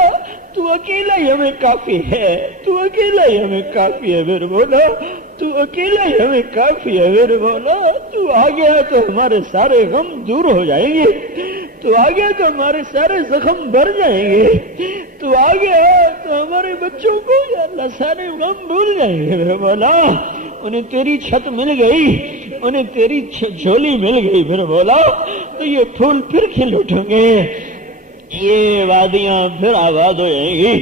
تو اکیلا ہی ہمیں کافی ہے، تو اکیلا ہی ہمیں کافی ہے میرے مولا، تو اکیلا ہی ہمیں کافی ہے میرے مولا۔ تو آ گیا تو ہمارے سارے غم دور ہو جائیں گے، تو آ گیا تو ہمارے سارے زخم بھر جائیں گے، تو آ گیا تو ہمارے بچوں کو یا اللہ سارے غم بھول جائیں گے میرے مولا۔ انہیں تیری چھت مل گئی، انہیں تیری جھولی مل گئی میرے مولا، تو یہ پھول پھر کھل اٹھیں گے، یہ وادیاں پھر آباد ہو جائیں گی۔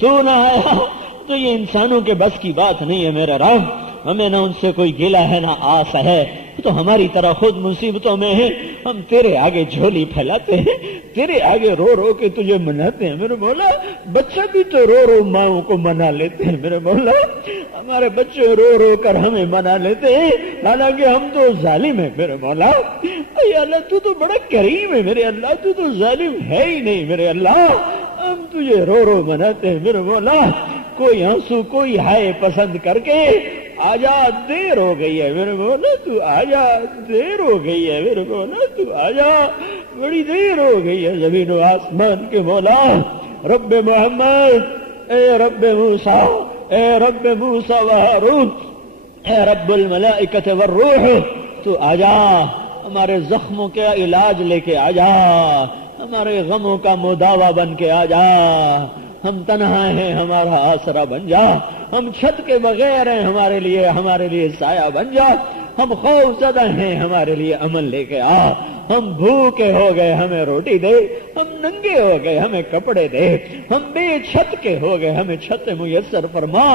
تو نہ آیا تو یہ انسانوں کے بس کی بات نہیں ہے میرے رب، ہمیں نہ ان سے کوئی گلہ ہے نہ آس ہے، تو ہماری طرح خود مصیبتوں میں ہیں، ہم تیرے آگے جھولی پھیلاتے ہیں، تیرے آگے رو رو کے تجھے مناتے ہیں میرے مولا۔ بچہ بھی تو رو رو ماؤں کو منا لیتے ہیں میرے مولا، ہمارے بچے رو رو کر ہمیں منا لیتے ہیں، حالانکہ ہم تو ظالم ہیں میرے مولا۔ اے اللہ، تو تو بڑا کریم ہے میرے اللہ، تو تو ظالم ہے ہی نہیں میرے اللہ، ہم تجھے رو رو مناتے ہیں میرے مولا۔ کوئی آنسو کوئی ہائے پسند کر کے آجا، دیر ہو گئی ہے میرے مولا، تو آجا، دیر ہو گئی ہے میرے مولا، تو آجا، بڑی دیر ہو گئی ہے زمین و آسمان کے مولا۔ رب محمد، اے رب موسیٰ، اے رب موسیٰ و ہارون، اے رب الملائکۃ والروح، تو آجا، ہمارے زخموں کا علاج لے کے آجا، ہمارے غموں کا مداوا بن کے آجا۔ ہم تنہا ہیں، ہمارا آسرا بن جا، ہم چھت کے بغیر ہیں، ہمارے لیے سایہ بن جا، ہم خوف زدہ ہیں، ہمارے لیے امن لے کے آ، ہم بھوکے ہو گئے ہمیں روٹی دے، ہم ننگے ہو گئے ہمیں کپڑے دے، ہم بے چھت کے ہو گئے ہمیں چھت میسر فرما،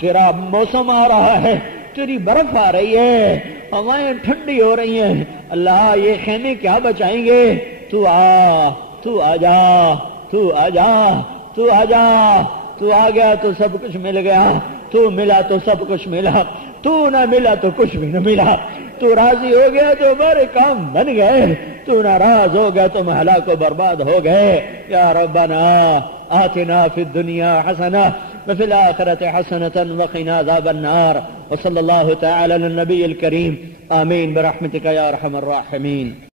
تیرا موسم آ رہا ہے، تیری برف آ رہی ہے، ہوائیں ٹھنڈی ہو رہی ہیں، اللہ یہ خیمے کیا بچائیں گے، تو آ، تو آ جا، تو آ جا، تو آ جا، تو آ گیا تو سب کچھ مل گیا، تو ملا تو سب کچھ ملا، تو نہ ملا تو کچھ بھی نہ ملا، تو راضی ہو گیا تو ہمارے کام بن گئے، تو ناراض ہو گیا تو ہلاک و برباد ہو گئے۔ یا ربنا آتنا فی الدنیا حسنہ وفی الآخرۃ حسنۃ وقنا عذاب النار، وصلی اللہ تعالی علی النبی الکریم، آمین برحمتک یا ارحم الراحمین۔